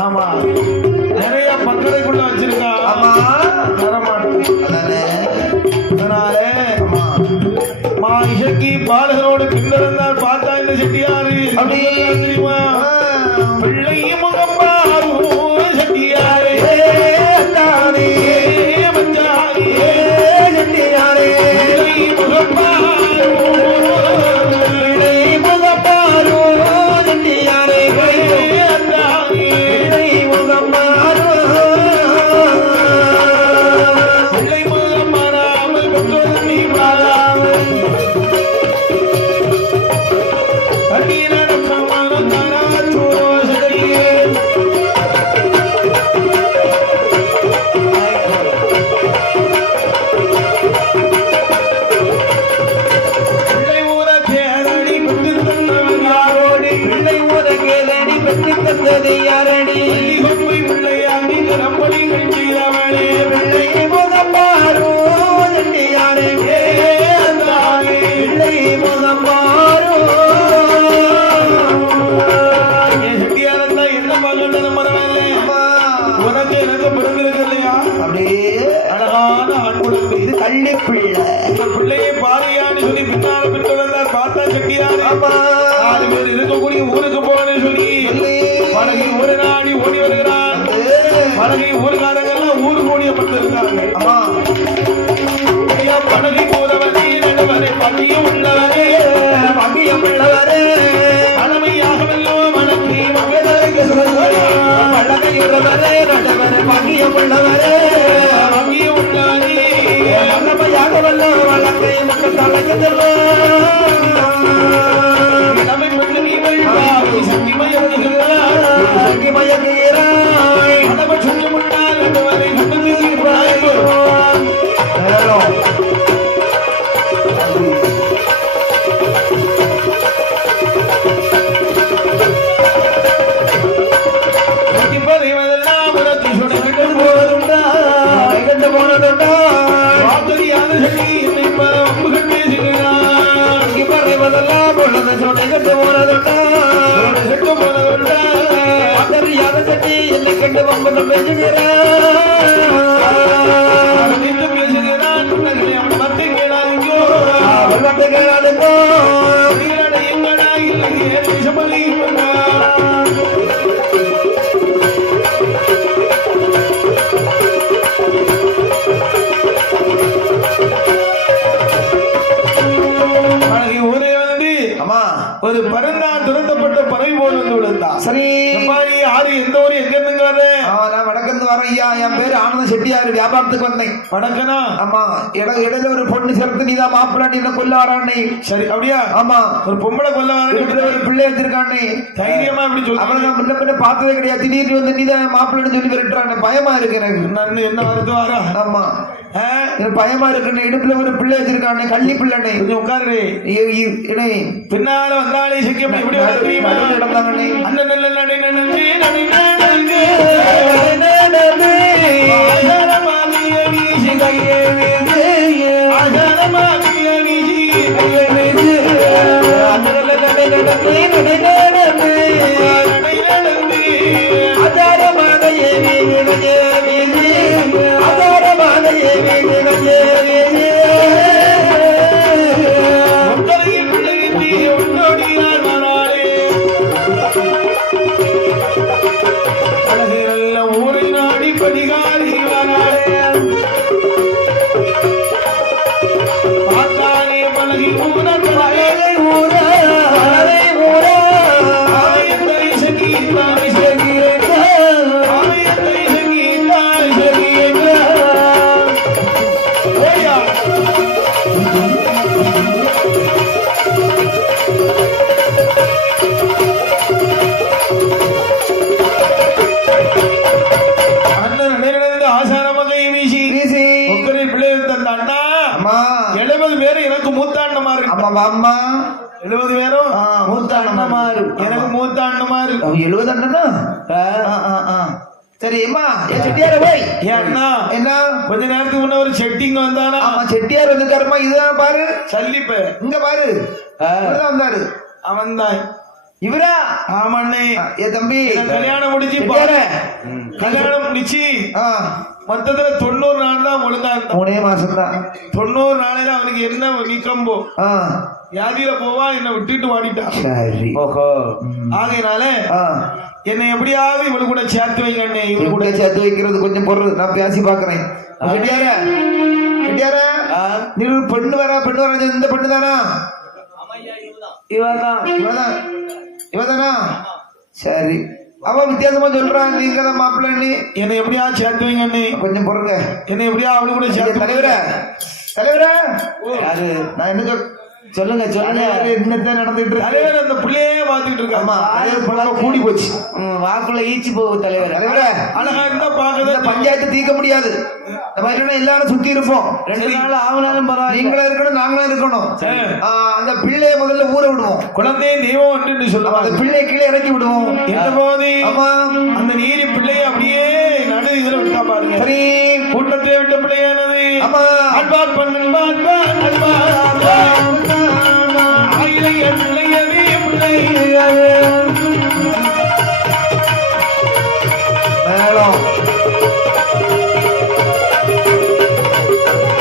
ஆமா நிறைய பக்கரைக்குள்ள வச்சிருக்கான். ஆமா தரமாட்டேன். அதானே அதனாலே மா இசக்கி பாலகரோடு பின்னிருந்தால் பார்த்தா இந்த செட்டியாரு அப்படி தெரியுமா? பிள்ளை முகம்பாரும் செட்டியாரே தானே மச்சாரே செட்டியாரே பிள்ளை முகம்பாரும் முகப்பாரோ செட்டியாரே முகப்பாரோ பிள்ளை முகம் மாறாமல் பெற்றோர் நீ மாறாமல் அடியனடக்கமான தாராச்சோ செட்டியே பிள்ளை ஊர தேரடி பெற்று தந்தவன் யாரோடி பிள்ளை உனக்கேதடி பெற்று தந்தது யாரடி கொம்பை பிள்ளையாடி நம்படிகள் செய்தவளே பிள்ளை முகப்பாரோ செட்டியாரே பிள்ளை முகப்பாரோ செட்டியாரா என்ன மகன் மரவேலே உனக்கு எனக்கு பிறந்திருக்கு இல்லையா அப்படியே அழகான ஆண் குழந்தை இது கள்ளி பிள்ளை இந்த பிள்ளையை பாரியான்னு சொல்லி பின்னால பிட்டு வந்தார் பார்த்தா செட்டியாரு ஆமா 4 பேர் இருக்கக்கூடிய ஊருக்கு போகணும்னு சொல்லி பழகி ஒரு நாடி ஓடி வருகிறான். பழகி ஊருக்காரங்கெல்லாம் ஊரு கூடியப்பட்டிருக்காங்க. ஆமா ஐயா, பழகி போறவனே நடுவரை பணியும் உள்ளவனே பங்கியம் உள்ளவரே பழமையாகவல்லோ மனத்தை வழக்கையுள்ளவரே நடுவர் பங்கியம் உள்ளவரே பணியும் உள்ளவனே வல்லமையாக வல்ல வழக்கை மக்கள் தலைக்கிறோம் இளமை பெண்ணு நீங்கள் பாவி சக்தி மயங்குகிறார். சக்தி மயங்குகிறாய் கடமை சுற்றமுட்டால் நடுவரை கண்டு பறிவதெல்லாம் உரத்தி சுடவிட்டு போவதுண்டா கண்டு போனதுண்டா வாத்தறியான சொல்லி என்னை பம்புகள் பேசுகிறான். இங்கு பறைவதெல்லாம் பொழுது சொன்ன கண்டு போனதுண்டா செட்டு போனதுண்டா தெரியாத சட்டி என்னை கண்டு வம்புகள் பேசுகிறான் என்று பேசுகிறான். அவன் மத்தை கேளாதீங்கோ அவள் வந்து கேளாதுங்கோ உயிரடை எங்கடா இல்லையே தேசமல்லியும் அழகி ஊரே வந்து ஆமா ஒரு பறந்தான் துரத்தப்பட்ட பறவை போல் வந்து விழுந்தான். சரி எம்மாடி யாரு எந்த ஊரு எங்க இருந்துங்க வர்றேன்? நான் வடக்கிருந்து வரேன் ஐயா. என் பேரு ஆனந்த செட்டியார். வியாபாரத்துக்கு வந்தேன். வடக்கனா? ஆமா. இடையில ஒரு பொண்ணு சேர்த்து நீதான் மாப்பிள்ளை என்ன கொல்ல வரானே. சரி அப்படியா? ஆமா. ஒரு பொம்பளை கொல்ல வர ஒரு பிள்ளை வச்சிருக்கானே. தைரியமா இப்படி சொல்லி அவனை நான் முன்ன பின்ன பார்த்ததே கிடையாது. திடீர்னு வந்து நீதான் மாப்பிள்ளைன்னு சொல்லி விரட்டுறானே. பயமா இருக்கு எனக்கு. நான் என்ன வருது வரா? ஆமா. எனக்கு பயமா இருக்கு. இடுப்புல ஒரு பிள்ளை வச்சிருக்கானே. கள்ளி பிள்ளைனே. கொஞ்சம் உட்காரு. பின்னால வந்தாலே சிக்கம் எப்படி தெரியுமா? நடந்தாங்கண்ணே. அண்ணன் நல்ல நடை நடந்து நடை நடந்து ஊரை நாடி படிகாரி பார்த்தானே பழகி அம்மா 70 பேரும் மூத்த அண்ணமாரு. எனக்கு மூத்த அண்ணமாரு. 70 அண்ணனா? சரி அம்மா. என் செட்டியார போய் ஏன் அண்ணா என்ன கொஞ்ச நேரத்துக்கு முன்ன ஒரு செட்டிங் வந்தானா? ஆமா செட்டியார் வந்துருக்காருமா. இதுதான் பாரு சல்லிப்ப இங்க பாரு. வந்தாரு அவன் தான் இவரா? ஆமாண்ணே. என் தம்பி கல்யாணம் முடிச்சு கல்யாணம் முடிச்சு மொத்தத்துல 90 நாள் தான் ஒழுங்கா 3 மாசம் தான். 90 நாளையில அவனுக்கு என்ன நீக்கம்போ வியாதியில போவா என்ன விட்டுட்டு வாடிட்டான். சரி. ஓஹோ. ஆகையினால என்னை எப்படியாவது இவளு கூட சேர்த்து வைங்க அண்ணே. இவளு கூட சேர்த்து வைக்கிறது கொஞ்சம் பொருள் நான் பேசி பாக்குறேன். செட்டியார செட்டியார நீ ஒரு பெண்ணு வர இந்த பெண்ணு தானா? இவதான் இவதானா? சரி. அவ வித்தியாசமா சொல்றான். நீங்க தான் மாப்பிள்ளை. என்னை எப்படியா சேர்த்து வைங்க அண்ணே. கொஞ்சம் பொறுங்க. என்னை எப்படியா அவளு கூட சேர்த்து. தலைவர தலைவர நான் என்ன சொல்லுங்க சொல்லுங்க. என்னத்தான் நடந்துட்டு தலைவர் அந்த பிள்ளையே பாத்துக்கிட்டு இருக்கு. ஆமா கூடி போச்சு. வாக்குள்ள ஈச்சி போகுது தலைவர். தலைவர அழகா இருந்தா பாக்குறது பஞ்சாயத்து தீர்க்க முடியாது. எல்லாரும் சுத்தி இருப்போம். 2 நாள் ஆகுனாலும் பரவாயில்ல. நீங்களும் இருக்கணும் நாங்களும் இருக்கணும். அந்த பிள்ளைய முதல்ல ஊற விடுவோம். குழந்தைய தெய்வம் என்று சொல்லுவோம். அந்த பிள்ளைய கீழே இறக்கி விடுவோம். எந்த போது அந்த நீரி பிள்ளைய அப்படியே நடு இதுல விட்டா பாருங்க. சரி. கூட்டத்தை விட்ட பிள்ளையானது ஆமா அன்பார் பண்ணுமா மேலும்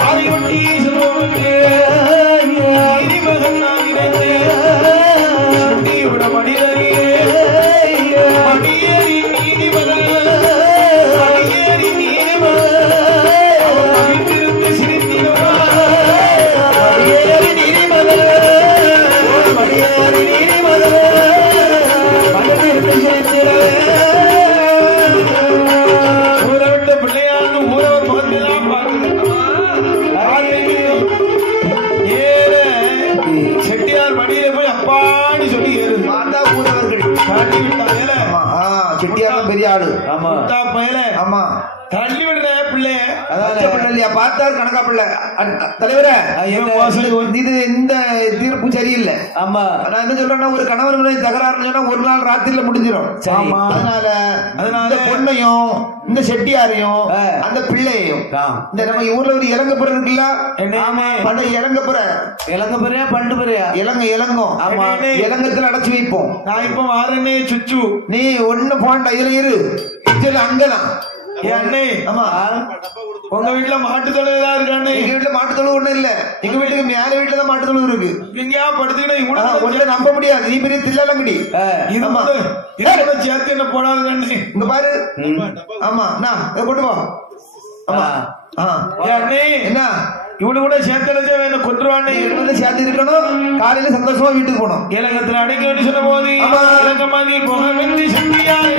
அறிவட்டி சொல்லுவது மகன் விட மனிதரியே மடியேறி நீதிமன்ற ஊரவிட்ட பிள்ளையாண்டு ஊரவ பார்த்துதான் செட்டியார் மடியில போய் அப்பாடி சொல்லி ஏறு பார்த்தா ஊரவர்கள் தள்ளி விட்டாங்க. செட்டியார் பெரிய ஆளு. ஆமா பையல. ஆமா தள்ளி விடுற பிள்ளைய இல்லையா பார்த்தாரு கணக்கா பிள்ளை. தலைவர இது இந்த தீர்ப்பு சரியில்லை. ஆமா நான் என்ன சொல்றேன்னா ஒரு கணவன் தகராறுன்னு சொன்னா ஒரு நாள் ராத்திரில முடிஞ்சிடும். அதனால பொண்ணையும் இந்த செட்டியாரையும் அந்த பிள்ளையையும் இந்த நம்ம ஊர்ல ஒரு இலங்கப்புறம் இருக்குல்ல. அந்த இலங்கப்புறையா பண்டு புறையா இலங்கம். ஆமா இலங்கத்துல அடைச்சு வைப்போம். நான் இப்ப வாரனே சுச்சு நீ ஒண்ணு போண்டா இதுல இரு அங்கதான். ஆமா உங்க வீட்டுல மாட்டு தொழுவு தான் இருக்கானே. எங்க வீட்டுல மாட்டு தொழுவு ஒண்ணும் இல்ல. எங்க வீட்டுக்கு மேல வீட்டுல தான் மாட்டு தொழுவு இருக்கு. நீங்க படுத்துக்கிட்ட நம்ப முடியாது. நீ பெரிய தில்லாலங்கடி இதோட சேர்த்து என்ன போடாது இங்க பாரு. ஆமா நான் கொண்டு போ. என்ன இவனு கூட சேர்த்து என்ன கொண்டுருவானே. சேர்த்து இருக்கணும். காலையில சந்தோஷமா வீட்டுக்கு போனோம். இலங்கத்துல அடைக்க வேண்டி சொன்ன போது போக வேண்டி செட்டியார்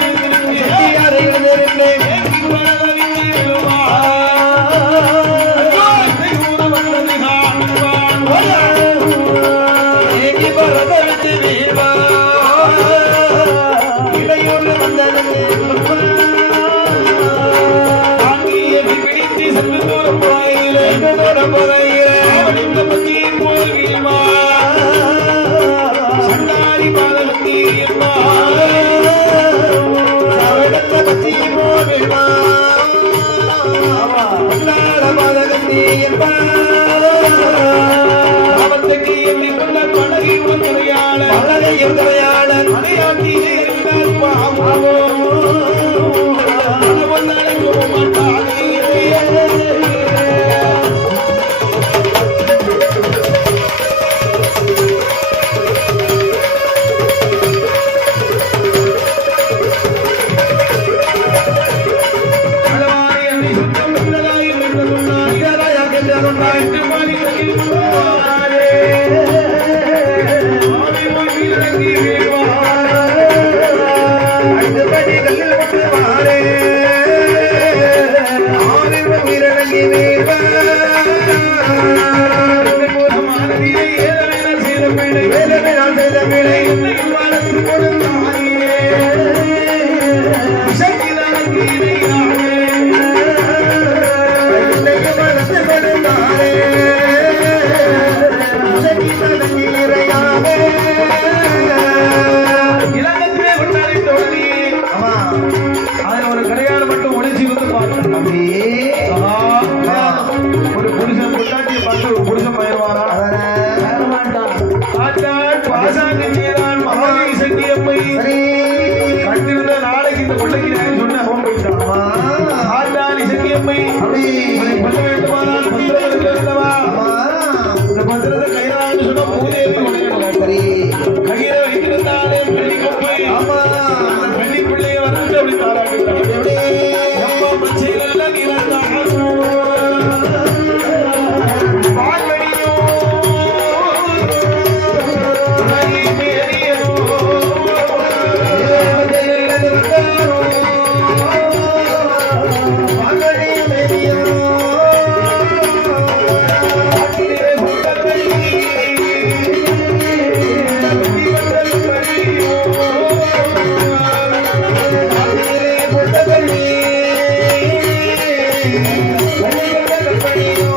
அப்படியே ஒரு புருஷன் பொட்டாட்டியை பார்த்து ஒரு புருஷன் பயிர்வாரா ஆட்டாள் பாசாங்க செய்தான் மகாலி சங்கியம்மை கண்டிருந்த நாளைக்கு இந்த பிள்ளைக்கு நான் சொன்ன அவன் போயிட்டான் ஆட்டாள் சங்கியம்மை பண்ண வேண்டுமானால் பத்திரம் இருந்தவா இந்த பத்திரத்தை கையாண்டு சொன்ன பூதேவி உடையணும் கையில வைத்திருந்தாலே வெள்ளி கொப்பை அந்த வெள்ளி பிள்ளைய வந்து அப்படி தாராட்டு அம்மா மச்சைகள் Thank you.